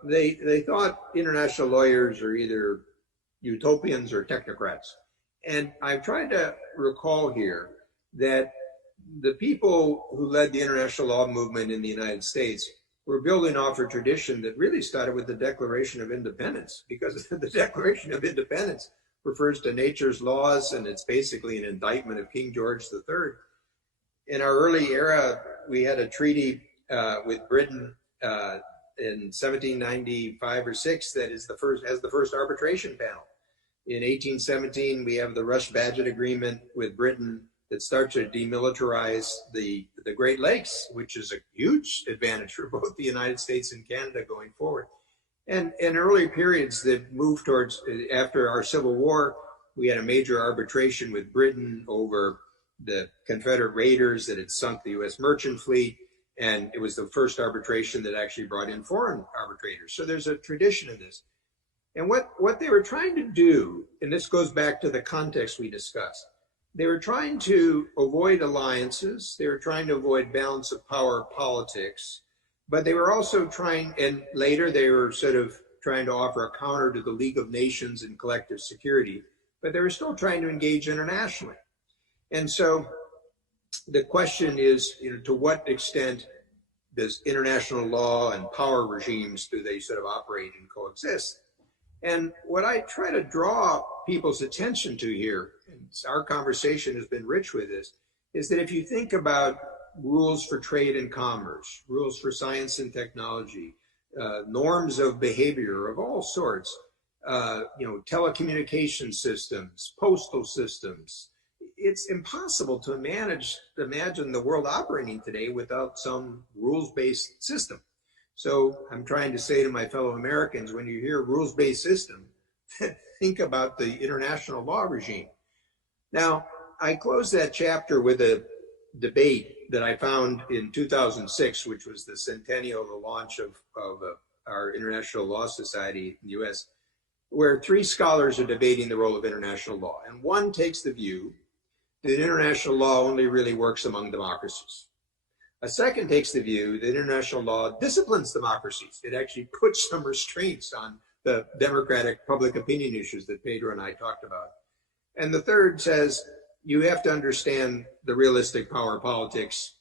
They thought international lawyers are either utopians or technocrats. And I've tried to recall here that the people who led the international law movement in the United States were building off a tradition that really started with the Declaration of Independence, because the Declaration of Independence refers to nature's laws, and it's basically an indictment of King George III. In our early era, we had a treaty with Britain in 1795 or 6 that is has the first arbitration panel. In 1817, we have the Rush-Badgett Agreement with Britain that starts to demilitarize the Great Lakes, which is a huge advantage for both the United States and Canada going forward. And in early periods that moved towards, after our Civil War, we had a major arbitration with Britain over the Confederate raiders that had sunk the U.S. merchant fleet. And it was the first arbitration that actually brought in foreign arbitrators. So there's a tradition of this. And what they were trying to do, and this goes back to the context we discussed, they were trying to avoid alliances. They were trying to avoid balance of power politics. But they were also trying, and later they were sort of trying to offer a counter to the League of Nations and collective security. But they were still trying to engage internationally. And so the question is, to what extent does international law and power regimes, do they sort of operate and coexist? And what I try to draw people's attention to here, and our conversation has been rich with this, is that if you think about rules for trade and commerce, rules for science and technology, norms of behavior of all sorts, telecommunication systems, postal systems, it's impossible to imagine the world operating today without some rules-based system. So I'm trying to say to my fellow Americans, when you hear rules-based system, think about the international law regime. Now, I closed that chapter with a debate that I found in 2006, which was the centennial of the launch of our International Law Society in the U.S., where 3 scholars are debating the role of international law. And one takes the view that international law only really works among democracies. A second takes the view that international law disciplines democracies. It actually puts some restraints on the democratic public opinion issues that Pedro and I talked about. And the third says you have to understand the realistic power politics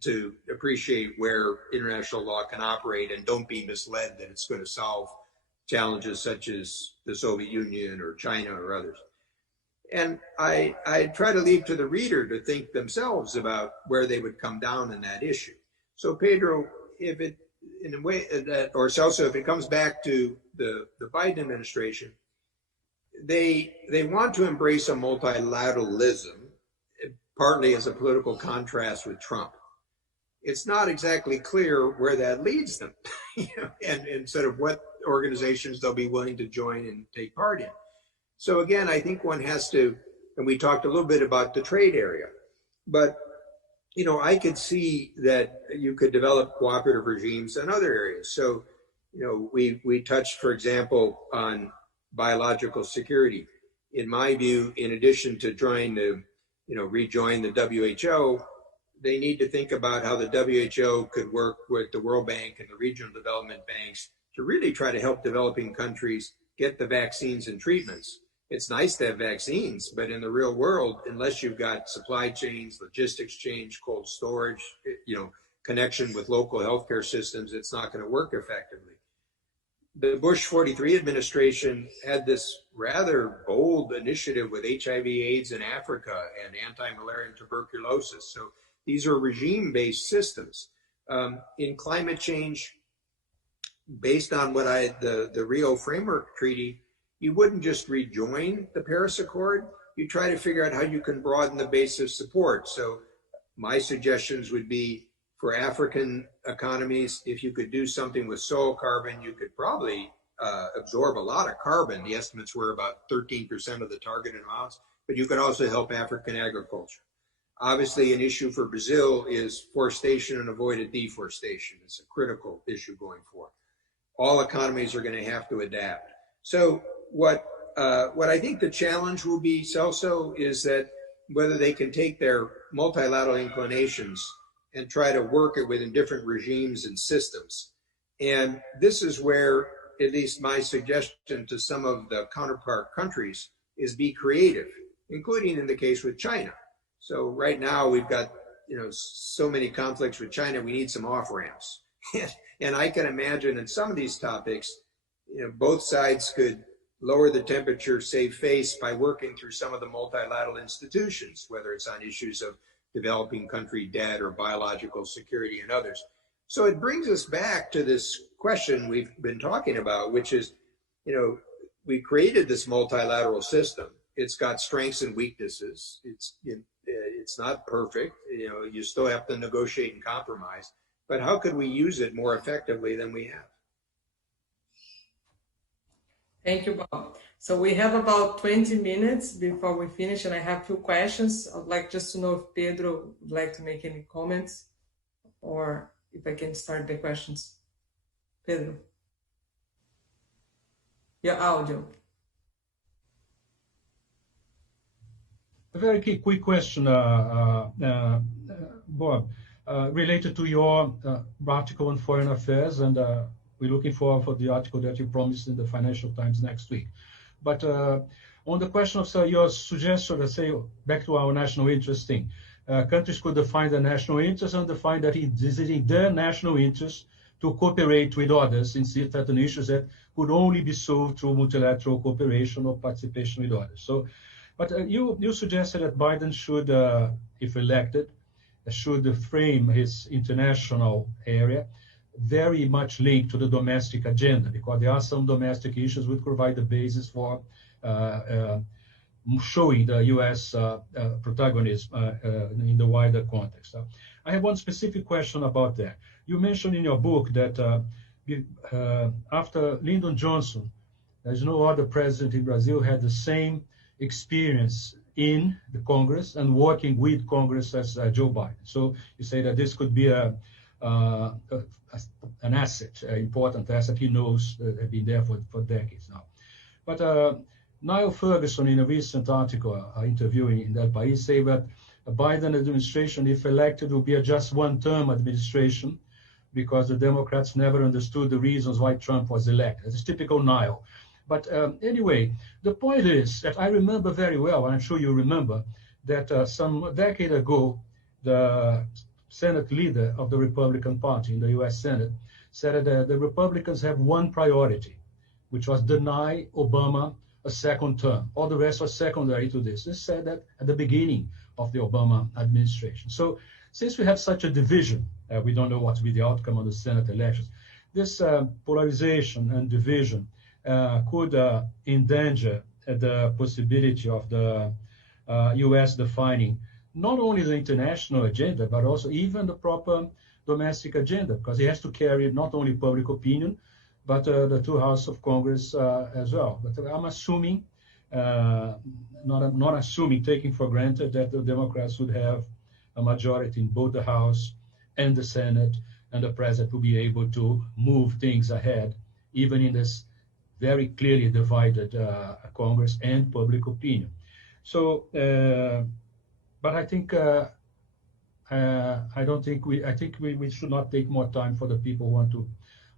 to appreciate where international law can operate, and don't be misled that it's going to solve challenges such as the Soviet Union or China or others. And I try to leave to the reader to think themselves about where they would come down in that issue. So Pedro, if it, in a way that, or CELSO, if it comes back to the Biden administration, they want to embrace a multilateralism, partly as a political contrast with Trump. It's not exactly clear where that leads them, and sort of what organizations they'll be willing to join and take part in. So again, I think one has to, and we talked a little bit about the trade area, but I could see that you could develop cooperative regimes in other areas. So, we touched, for example, on biological security. In my view, in addition to trying to, rejoin the WHO, they need to think about how the WHO could work with the World Bank and the regional development banks to really try to help developing countries get the vaccines and treatments. It's nice to have vaccines, but in the real world, unless you've got supply chains, logistics change, cold storage, connection with local healthcare systems, it's not going to work effectively. The Bush 43 administration had this rather bold initiative with HIV/AIDS in Africa and anti-malaria and tuberculosis. So these are regime-based systems. In climate change, based on what the Rio Framework Treaty, you wouldn't just rejoin the Paris Accord. You try to figure out how you can broaden the base of support. So my suggestions would be for African economies, if you could do something with soil carbon, you could probably absorb a lot of carbon. The estimates were about 13% of the targeted amounts, but you could also help African agriculture. Obviously, an issue for Brazil is forestation and avoided deforestation. It's a critical issue going forward. All economies are going to have to adapt. So what I think the challenge will be, CELSO, is that whether they can take their multilateral inclinations and try to work it within different regimes and systems. And this is where, at least my suggestion to some of the counterpart countries, is be creative, including in the case with China. So right now we've got so many conflicts with China, we need some off-ramps. And I can imagine in some of these topics, both sides could lower the temperature, save face by working through some of the multilateral institutions, whether it's on issues of developing country debt or biological security and others. So it brings us back to this question we've been talking about, which is, we created this multilateral system. It's got strengths and weaknesses. It's not perfect. You still have to negotiate and compromise. But how could we use it more effectively than we have? Thank you, Bob. So we have about 20 minutes before we finish, and I have 2 questions. I'd like just to know if Pedro would like to make any comments, or if I can start the questions. Pedro, your audio. A very quick question, Bob, related to your article on foreign affairs, and we're looking forward for the article that you promised in the Financial Times next week. But on the question of your suggestion, let's say, back to our national interest thing, countries could define the national interest and define that it is in their national interest to cooperate with others in certain issues that could only be solved through multilateral cooperation or participation with others. So, but you suggested that Biden should, if elected, should frame his international area very much linked to the domestic agenda, because there are some domestic issues which provide the basis for showing the U.S. protagonism in the wider context. I have one specific question about that. You mentioned in your book that after Lyndon Johnson, there's no other president in Brazil had the same experience in the Congress and working with Congress as Joe Biden. So you say that this could be an asset, an important asset. He knows have been there for decades now. But Niall Ferguson, in a recent article interviewing in El País, say that a Biden administration, if elected, will be a just one-term administration because the Democrats never understood the reasons why Trump was elected. It's typical Niall. But anyway, the point is that I remember very well, and I'm sure you remember, that some decade ago, the Senate leader of the Republican Party in the U.S. Senate said that the Republicans have one priority, which was deny Obama a second term. All the rest was secondary to this. They said that at the beginning of the Obama administration. So since we have such a division, we don't know what will be the outcome of the Senate elections, this polarization and division could endanger the possibility of the U.S. defining not only the international agenda, but also even the proper domestic agenda, because it has to carry not only public opinion, but the 2 houses of Congress as well. But I'm assuming, not assuming, taking for granted that the Democrats would have a majority in both the House and the Senate, and the President will be able to move things ahead, even in this very clearly divided Congress and public opinion. So, but I think I think we should not take more time for the people who want to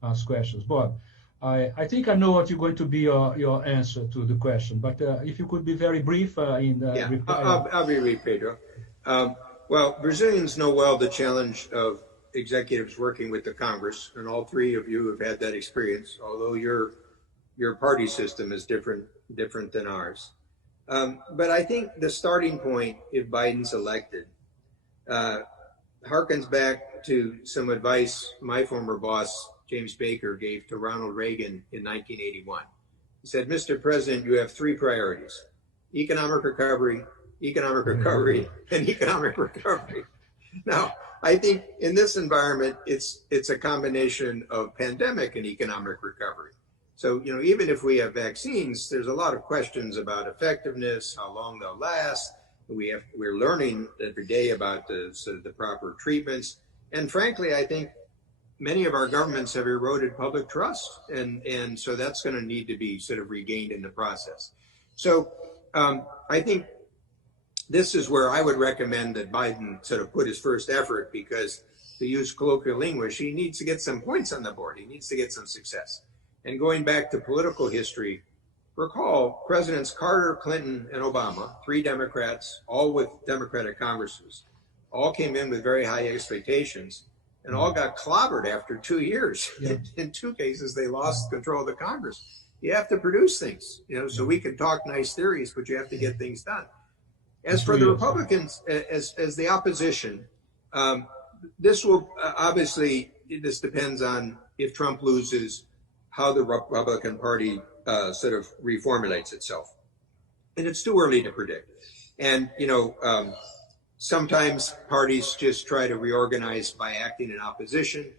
ask questions. Bob, I think I know what you're going to be your answer to the question, but if you could be very brief in the reply. I'll be brief, Pedro. Well, Brazilians know well the challenge of executives working with the Congress, and all 3 of you have had that experience, although your party system is different than ours. But I think the starting point, if Biden's elected, harkens back to some advice my former boss, James Baker, gave to Ronald Reagan in 1981. He said, Mr. President, you have 3 priorities: economic recovery, and economic recovery. Now, I think in this environment, it's a combination of pandemic and economic recovery. So, even if we have vaccines, there's a lot of questions about effectiveness, how long they'll last. We're learning every day about the proper treatments. And frankly, I think many of our governments have eroded public trust. And so that's going to need to be sort of regained in the process. So I think this is where I would recommend that Biden sort of put his first effort, because to use colloquial language, he needs to get some points on the board. He needs to get some success. And going back to political history, recall Presidents Carter, Clinton, and Obama, 3 Democrats, all with Democratic Congresses, all came in with very high expectations and all got clobbered after 2 years. Yeah. In 2 cases, they lost control of the Congress. You have to produce things, so we can talk nice theories, but you have to get things done. As for the Republicans, as the opposition, this will obviously this depends on, if Trump loses, how the Republican Party sort of reformulates itself. And it's too early to predict. And, sometimes parties just try to reorganize by acting in opposition.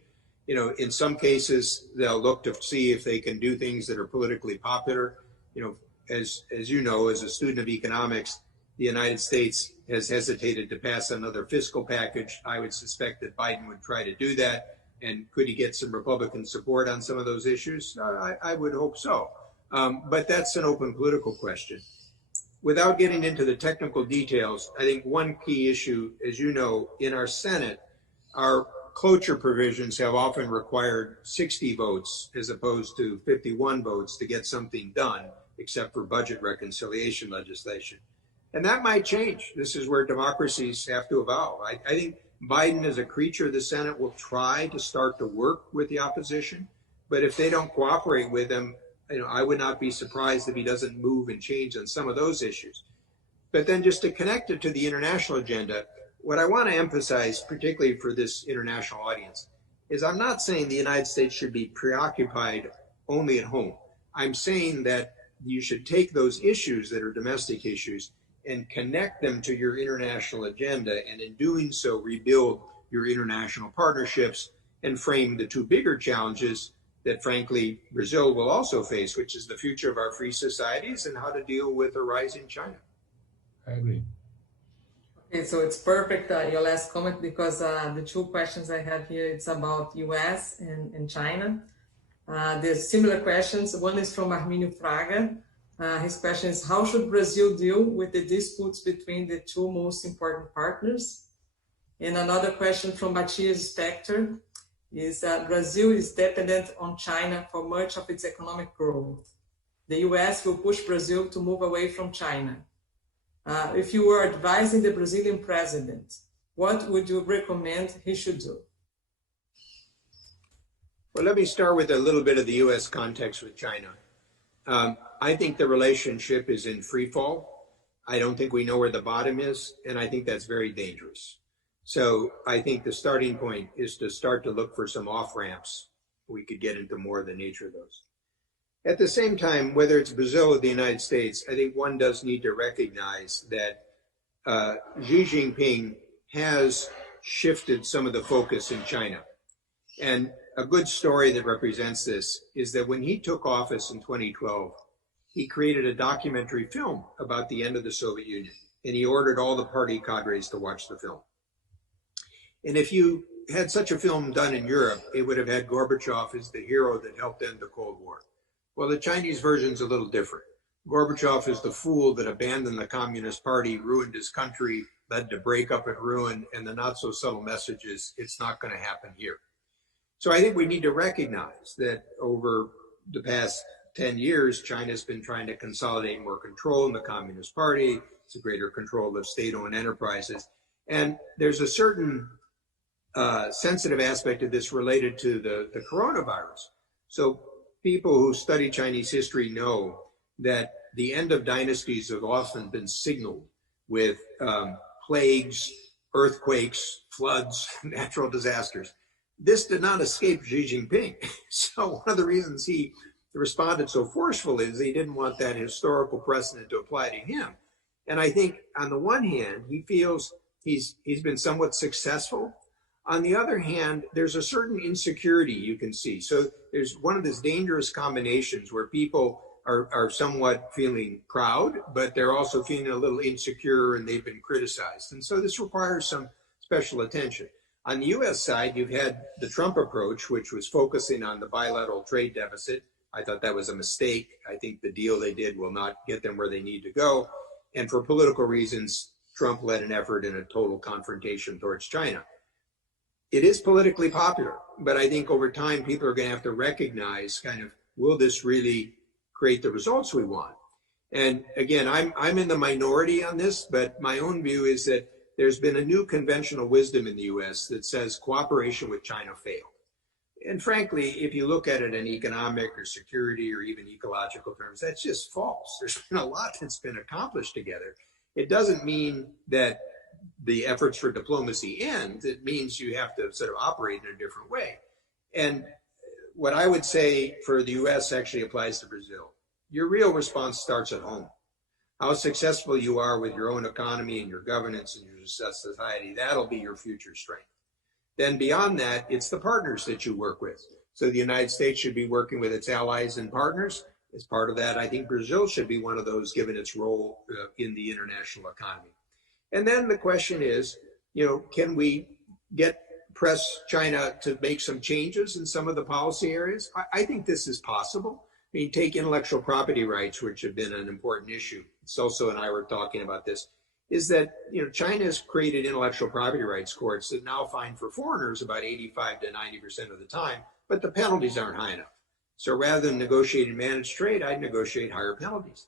In some cases, they'll look to see if they can do things that are politically popular. As you know, as a student of economics, the United States has hesitated to pass another fiscal package. I would suspect that Biden would try to do that. And could he get some Republican support on some of those issues? I would hope so. But that's an open political question. Without getting into the technical details, I think one key issue, as you know, in our Senate, our cloture provisions have often required 60 votes as opposed to 51 votes to get something done, except for budget reconciliation legislation. And that might change. This is where democracies have to evolve. I think Biden, as a creature of the Senate, will try to start to work with the opposition. But if they don't cooperate with him, I would not be surprised if he doesn't move and change on some of those issues. But then just to connect it to the international agenda, what I want to emphasize, particularly for this international audience, is I'm not saying the United States should be preoccupied only at home. I'm saying that you should take those issues that are domestic issues and connect them to your international agenda, and in doing so, rebuild your international partnerships and frame the two bigger challenges that, frankly, Brazil will also face, which is the future of our free societies and how to deal with a rising China. I agree. Okay, so it's perfect, your last comment, because the two questions I have here, it's about US and China. There's similar questions. One is from Arminio Fraga. His question is, how should Brazil deal with the disputes between the two most important partners? And another question from Matthias Spector is that Brazil is dependent on China for much of its economic growth. The US will push Brazil to move away from China. If you were advising the Brazilian president, what would you recommend he should do? Well, let me start with a little bit of the US context with China. I think the relationship is in free fall. I don't think we know where the bottom is, and I think that's very dangerous. So I think the starting point is to start to look for some off-ramps. We could get into more of the nature of those. At the same time, whether it's Brazil or the United States, I think one does need to recognize that Xi Jinping has shifted some of the focus in China. And a good story that represents this is that when he took office in 2012, he created a documentary film about the end of the Soviet Union, and he ordered all the party cadres to watch the film. And if you had such a film done in Europe, it would have had Gorbachev as the hero that helped end the Cold War. Well, the Chinese version's a little different. Gorbachev is the fool that abandoned the Communist Party, ruined his country, led to breakup and ruin, and the not so subtle message is, it's not going to happen here. So I think we need to recognize that over the past 10 years, China's been trying to consolidate more control in the Communist Party. It's a greater control of state-owned enterprises. And there's a certain sensitive aspect of this related to the coronavirus. So people who study Chinese history know that the end of dynasties have often been signaled with plagues, earthquakes, floods, natural disasters. This did not escape Xi Jinping. So one of the reasons he responded so forcefully is he didn't want that historical precedent to apply to him. And I think on the one hand, he feels he's been somewhat successful. On the other hand, there's a certain insecurity you can see. So there's one of these dangerous combinations where people are somewhat feeling proud, but they're also feeling a little insecure and they've been criticized. And so this requires some special attention. On the US side, you've had the Trump approach, which was focusing on the bilateral trade deficit. I thought that was a mistake. I think the deal they did will not get them where they need to go. And for political reasons, Trump led an effort in a total confrontation towards China. It is politically popular, but I think over time, people are going to have to recognize kind of, will this really create the results we want? And again, I'm in the minority on this, but my own view is that there's been a new conventional wisdom in the US that says cooperation with China failed. And frankly, if you look at it in economic or security or even ecological terms, that's just false. There's been a lot that's been accomplished together. It doesn't mean that the efforts for diplomacy end. It means you have to sort of operate in a different way. And what I would say for the US actually applies to Brazil. Your real response starts at home. How successful you are with your own economy and your governance and your society, that'll be your future strength. Then beyond that, it's the partners that you work with. So the United States should be working with its allies and partners. As part of that, I think Brazil should be one of those given its role in the international economy. And then the question is, can we press China to make some changes in some of the policy areas? I think this is possible. I mean, take intellectual property rights, which have been an important issue. CELSO and I were talking about this, is that, China has created intellectual property rights courts that now fine for foreigners about 85 to 90% of the time, but the penalties aren't high enough. So rather than negotiating managed trade, I'd negotiate higher penalties.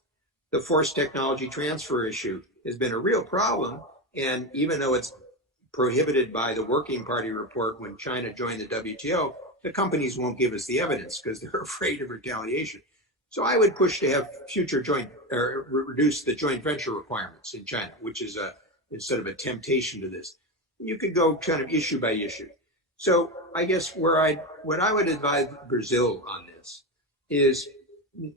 The forced technology transfer issue has been a real problem. And even though it's prohibited by the Working Party report when China joined the WTO, the companies won't give us the evidence because they're afraid of retaliation. So I would push to have reduce the joint venture requirements in China, which is sort of a temptation to this. You could go kind of issue by issue. So I guess what I would advise Brazil on this is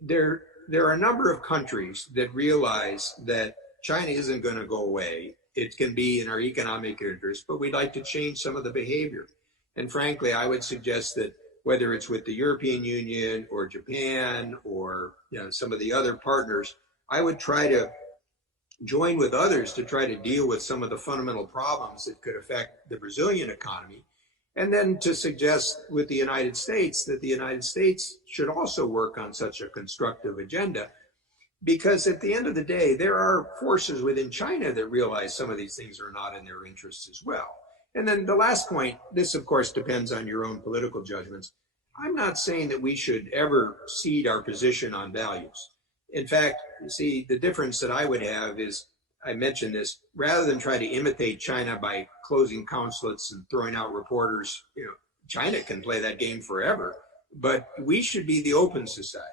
there are a number of countries that realize that China isn't going to go away. It can be in our economic interest, but we'd like to change some of the behavior. And frankly, I would suggest that whether it's with the European Union or Japan or some of the other partners, I would try to join with others to try to deal with some of the fundamental problems that could affect the Brazilian economy. And then to suggest with the United States that the United States should also work on such a constructive agenda, because at the end of the day, there are forces within China that realize some of these things are not in their interests as well. And then the last point, this of course depends on your own political judgments. I'm not saying that we should ever cede our position on values. In fact, you see, the difference that I would have is, I mentioned this, rather than try to imitate China by closing consulates and throwing out reporters, China can play that game forever, but we should be the open society.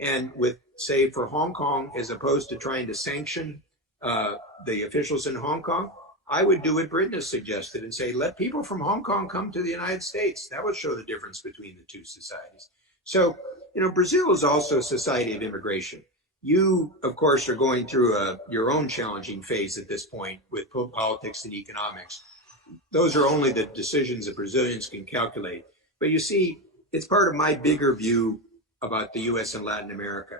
And with, say, for Hong Kong, as opposed to trying to sanction the officials in Hong Kong, I would do what Britain has suggested and say, let people from Hong Kong come to the United States. That would show the difference between the two societies. So, Brazil is also a society of immigration. You, of course, are going through your own challenging phase at this point with politics and economics. Those are only the decisions that Brazilians can calculate. But you see, it's part of my bigger view about the U.S. and Latin America.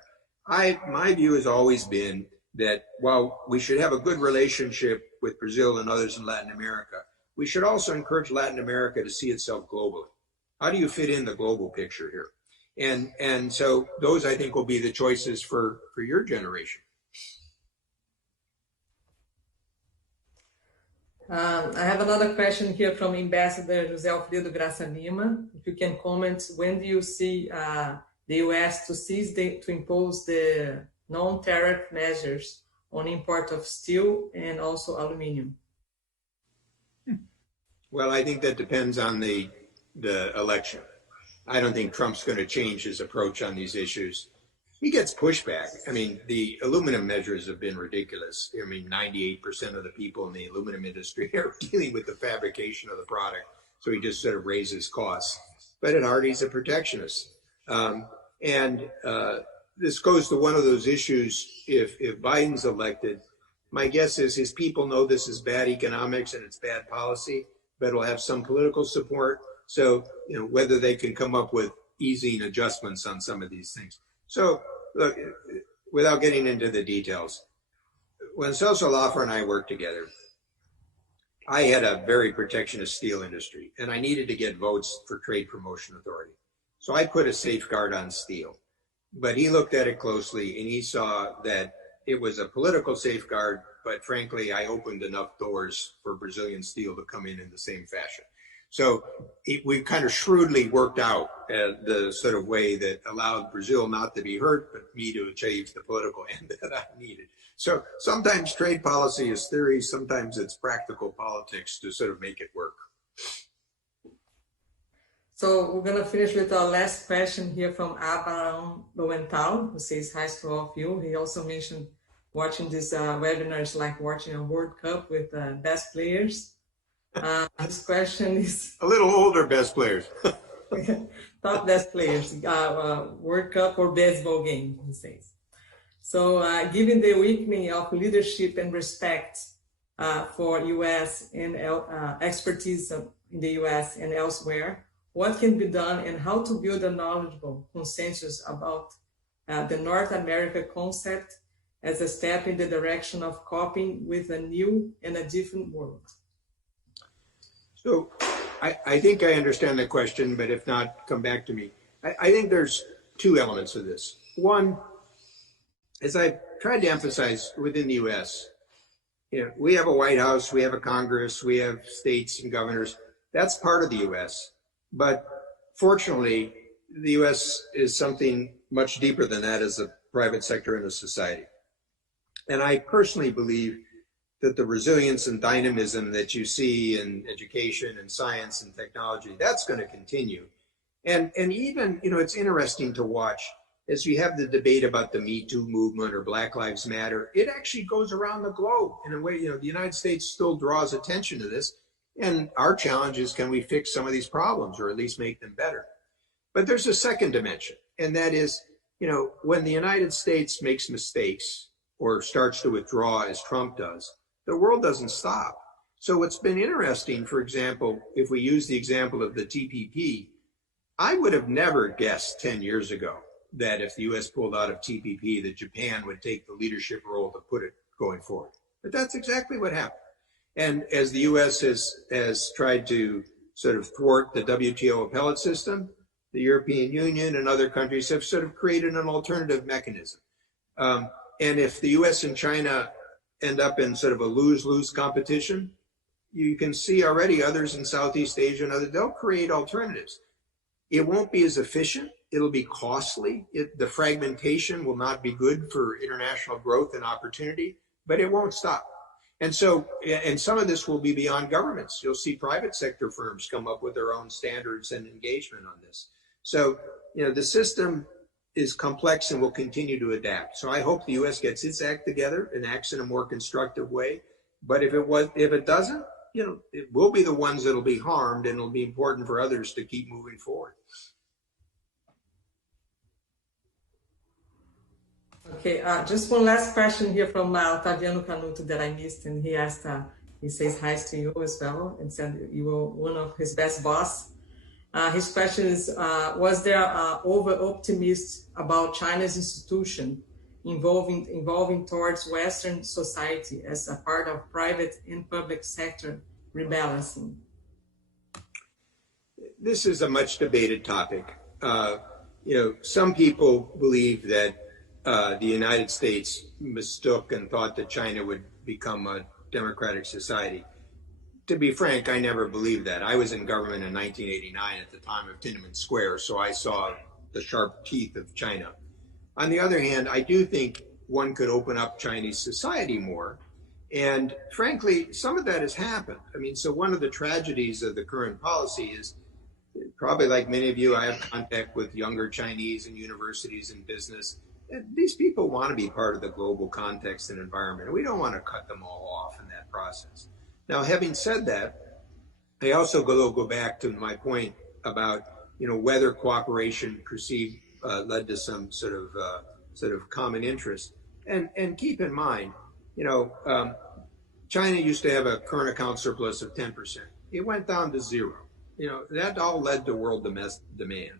My view has always been that while we should have a good relationship with Brazil and others in Latin America, we should also encourage Latin America to see itself globally. How do you fit in the global picture here? And so those, I think, will be the choices for your generation. I have another question here from Ambassador José Alfredo Graça Lima. If you can comment, when do you see the U.S. to impose the non-tariff measures on import of steel and also aluminum? Well, I think that depends on the election. I don't think Trump's going to change his approach on these issues. He gets pushback. I mean, the aluminum measures have been ridiculous. I mean, 98% of the people in the aluminum industry are dealing with the fabrication of the product. So he just sort of raises costs. But at heart, he's a protectionist. This goes to one of those issues, if Biden's elected, my guess is his people know this is bad economics and it's bad policy, but it'll have some political support. So, whether they can come up with easing adjustments on some of these things. So, look, without getting into the details, when CELSO LAFER and I worked together, I had a very protectionist steel industry, and I needed to get votes for Trade Promotion Authority. So I put a safeguard on steel. But he looked at it closely, and he saw that it was a political safeguard, but frankly, I opened enough doors for Brazilian steel to come in the same fashion. So we kind of shrewdly worked out the sort of way that allowed Brazil not to be hurt, but me to achieve the political end that I needed. So sometimes trade policy is theory, sometimes it's practical politics to sort of make it work. So we're going to finish with our last question here from AMARAL Lowenthal, who says hi to all of you. He also mentioned watching these webinars like watching a World Cup with best players. This question is... A little older best players. top best players, World Cup or baseball game, he says. So given the weakening of leadership and respect for U.S. and expertise in the U.S. and elsewhere, what can be done and how to build a knowledgeable consensus about the North America concept as a step in the direction of coping with a new and a different world? So I think I understand the question, but if not, come back to me. I think there's two elements of this. One, as I tried to emphasize within the U.S., we have a White House, we have a Congress, we have states and governors. That's part of the U.S. But fortunately, the U.S. is something much deeper than that as a private sector in a society. And I personally believe that the resilience and dynamism that you see in education and science and technology, that's going to continue. And even, it's interesting to watch as we have the debate about the Me Too movement or Black Lives Matter, it actually goes around the globe in a way, the United States still draws attention to this. And our challenge is, can we fix some of these problems or at least make them better? But there's a second dimension, and that is, when the United States makes mistakes or starts to withdraw as Trump does, the world doesn't stop. So what's been interesting, for example, if we use the example of the TPP, I would have never guessed 10 years ago that if the U.S. pulled out of TPP, that Japan would take the leadership role to put it going forward. But that's exactly what happened. And as the U.S. has tried to sort of thwart the WTO appellate system, the European Union and other countries have sort of created an alternative mechanism. And if the U.S. and China end up in sort of a lose-lose competition, you can see already others in Southeast Asia and others, they'll create alternatives. It won't be as efficient. It'll be costly. The fragmentation will not be good for international growth and opportunity, but it won't stop. And so, and some of this will be beyond governments. You'll see private sector firms come up with their own standards and engagement on this. So, the system is complex and will continue to adapt. So I hope the U.S. gets its act together and acts in a more constructive way. But if it doesn't, it will be the ones that'll be harmed, and it'll be important for others to keep moving forward. Okay, just one last question here from Otaviano Canuto that I missed, and he asked, he says hi to you as well, and said you were one of his best boss. His question is, was there over-optimist about China's institution involving towards Western society as a part of private and public sector rebalancing? This is a much debated topic. Some people believe that the United States mistook and thought that China would become a democratic society. To be frank, I never believed that. I was in government in 1989 at the time of Tiananmen Square, so I saw the sharp teeth of China. On the other hand, I do think one could open up Chinese society more. And frankly, some of that has happened. So one of the tragedies of the current policy is, probably like many of you, I have contact with younger Chinese in universities and business. These people want to be part of the global context and environment, and we don't want to cut them all off in that process. Now, having said that, I also go back to my point about whether cooperation led to some sort of common interest, and keep in mind, China used to have a current account surplus of 10%. It went down to 0. That all led to world demand.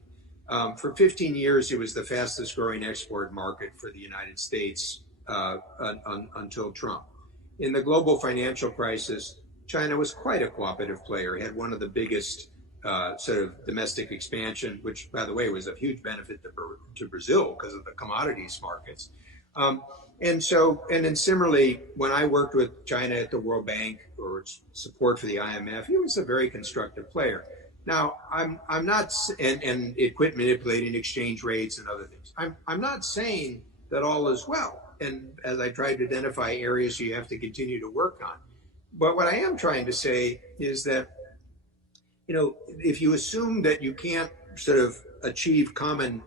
For 15 years, it was the fastest growing export market for the United States until Trump. In the global financial crisis, China was quite a cooperative player. It had one of the biggest sort of domestic expansion, which, by the way, was of huge benefit to Brazil because of the commodities markets. And then similarly, when I worked with China at the World Bank or support for the IMF, it was a very constructive player. Now, I'm not, and it quit manipulating exchange rates and other things. I'm not saying that all is well. And as I tried to identify areas you have to continue to work on. But what I am trying to say is that, if you assume that you can't sort of achieve common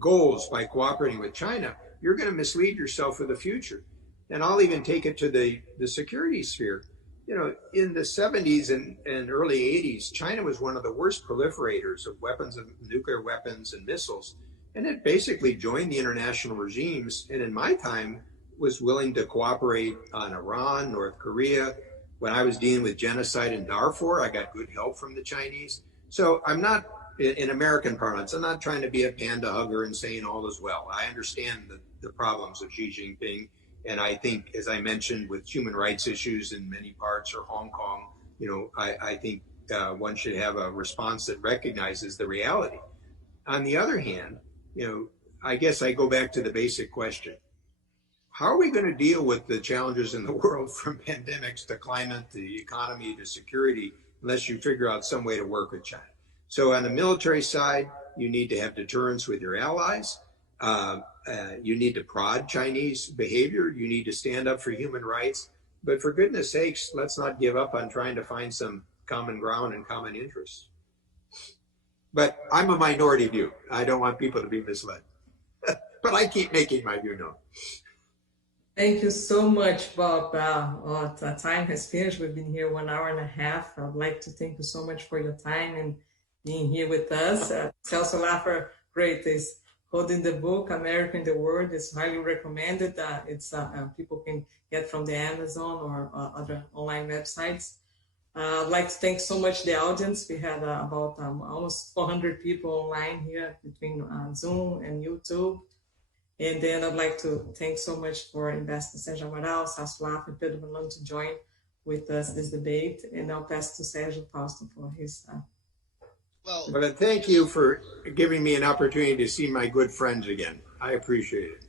goals by cooperating with China, you're going to mislead yourself for the future. And I'll even take it to the security sphere. you know, in the 70s and early 80s, China was one of the worst proliferators of weapons, of nuclear weapons and missiles. And it basically joined the international regimes. And in my time, was willing to cooperate on Iran, North Korea. When I was dealing with genocide in Darfur, I got good help from the Chinese. So I'm not, in American parlance, I'm not trying to be a panda hugger and saying all is well. I understand the problems of Xi Jinping. And I think, as I mentioned, with human rights issues in many parts or Hong Kong, you know, I think one should have a response that recognizes the reality. On the other hand, you know, I guess I go back to the basic question. How are we going to deal with the challenges in the world, from pandemics to climate, to the economy, to security, unless you figure out some way to work with China? So on the military side, you need to have deterrence with your allies. You need to prod Chinese behavior. You need to stand up for human rights. But for goodness sakes, let's not give up on trying to find some common ground and common interests. But I'm a minority view. I don't want people to be misled. But I keep making my view known. Thank you so much, Bob. The time has finished. We've been here 1 hour and a half. I'd like to thank you so much for your time and being here with us. CELSO LAFER, great, is holding the book, America in the World. It's highly recommended. It's people can get from the Amazon or other online websites. I'd like to thank so much the audience. We had about almost 400 people online here between Zoom and YouTube. And then I'd like to thank so much for Ambassador Sergio AMARAL, CELSO LAFER, and Pedro MALAN to join with us this debate. And I'll pass to Sergio Fausto for his... Well, thank you for giving me an opportunity to see my good friends again. I appreciate it.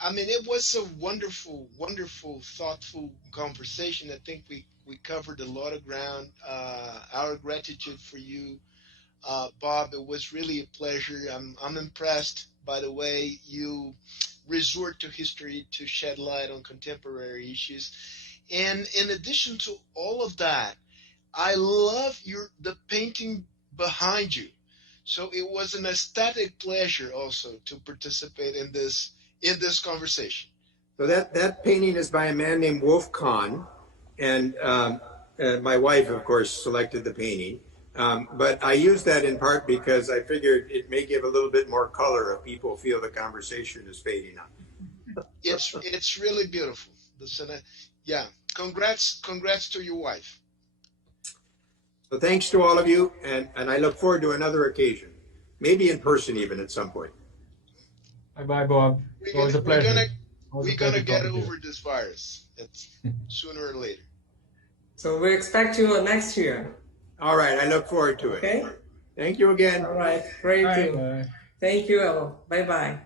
I mean, it was a wonderful, wonderful, thoughtful conversation. I think we covered a lot of ground. Our gratitude for you, Bob. It was really a pleasure. I'm impressed by the way you resort to history to shed light on contemporary issues. And in addition to all of that, I love the painting behind you. So it was an aesthetic pleasure also to participate in this conversation. So that painting is by a man named Wolf Kahn, and my wife, of course, selected the painting. But I use that in part because I figured it may give a little bit more color if people feel the conversation is fading on. It's really beautiful. Yeah, congrats to your wife. So thanks to all of you, and I look forward to another occasion, maybe in person even at some point. Bye-bye, Bob. It was a pleasure. We're going to get over this virus. It's sooner or later. So we expect you next year. All right, I look forward to it. Okay. Thank you again. All right, great. Bye. Thank you. Bye-bye.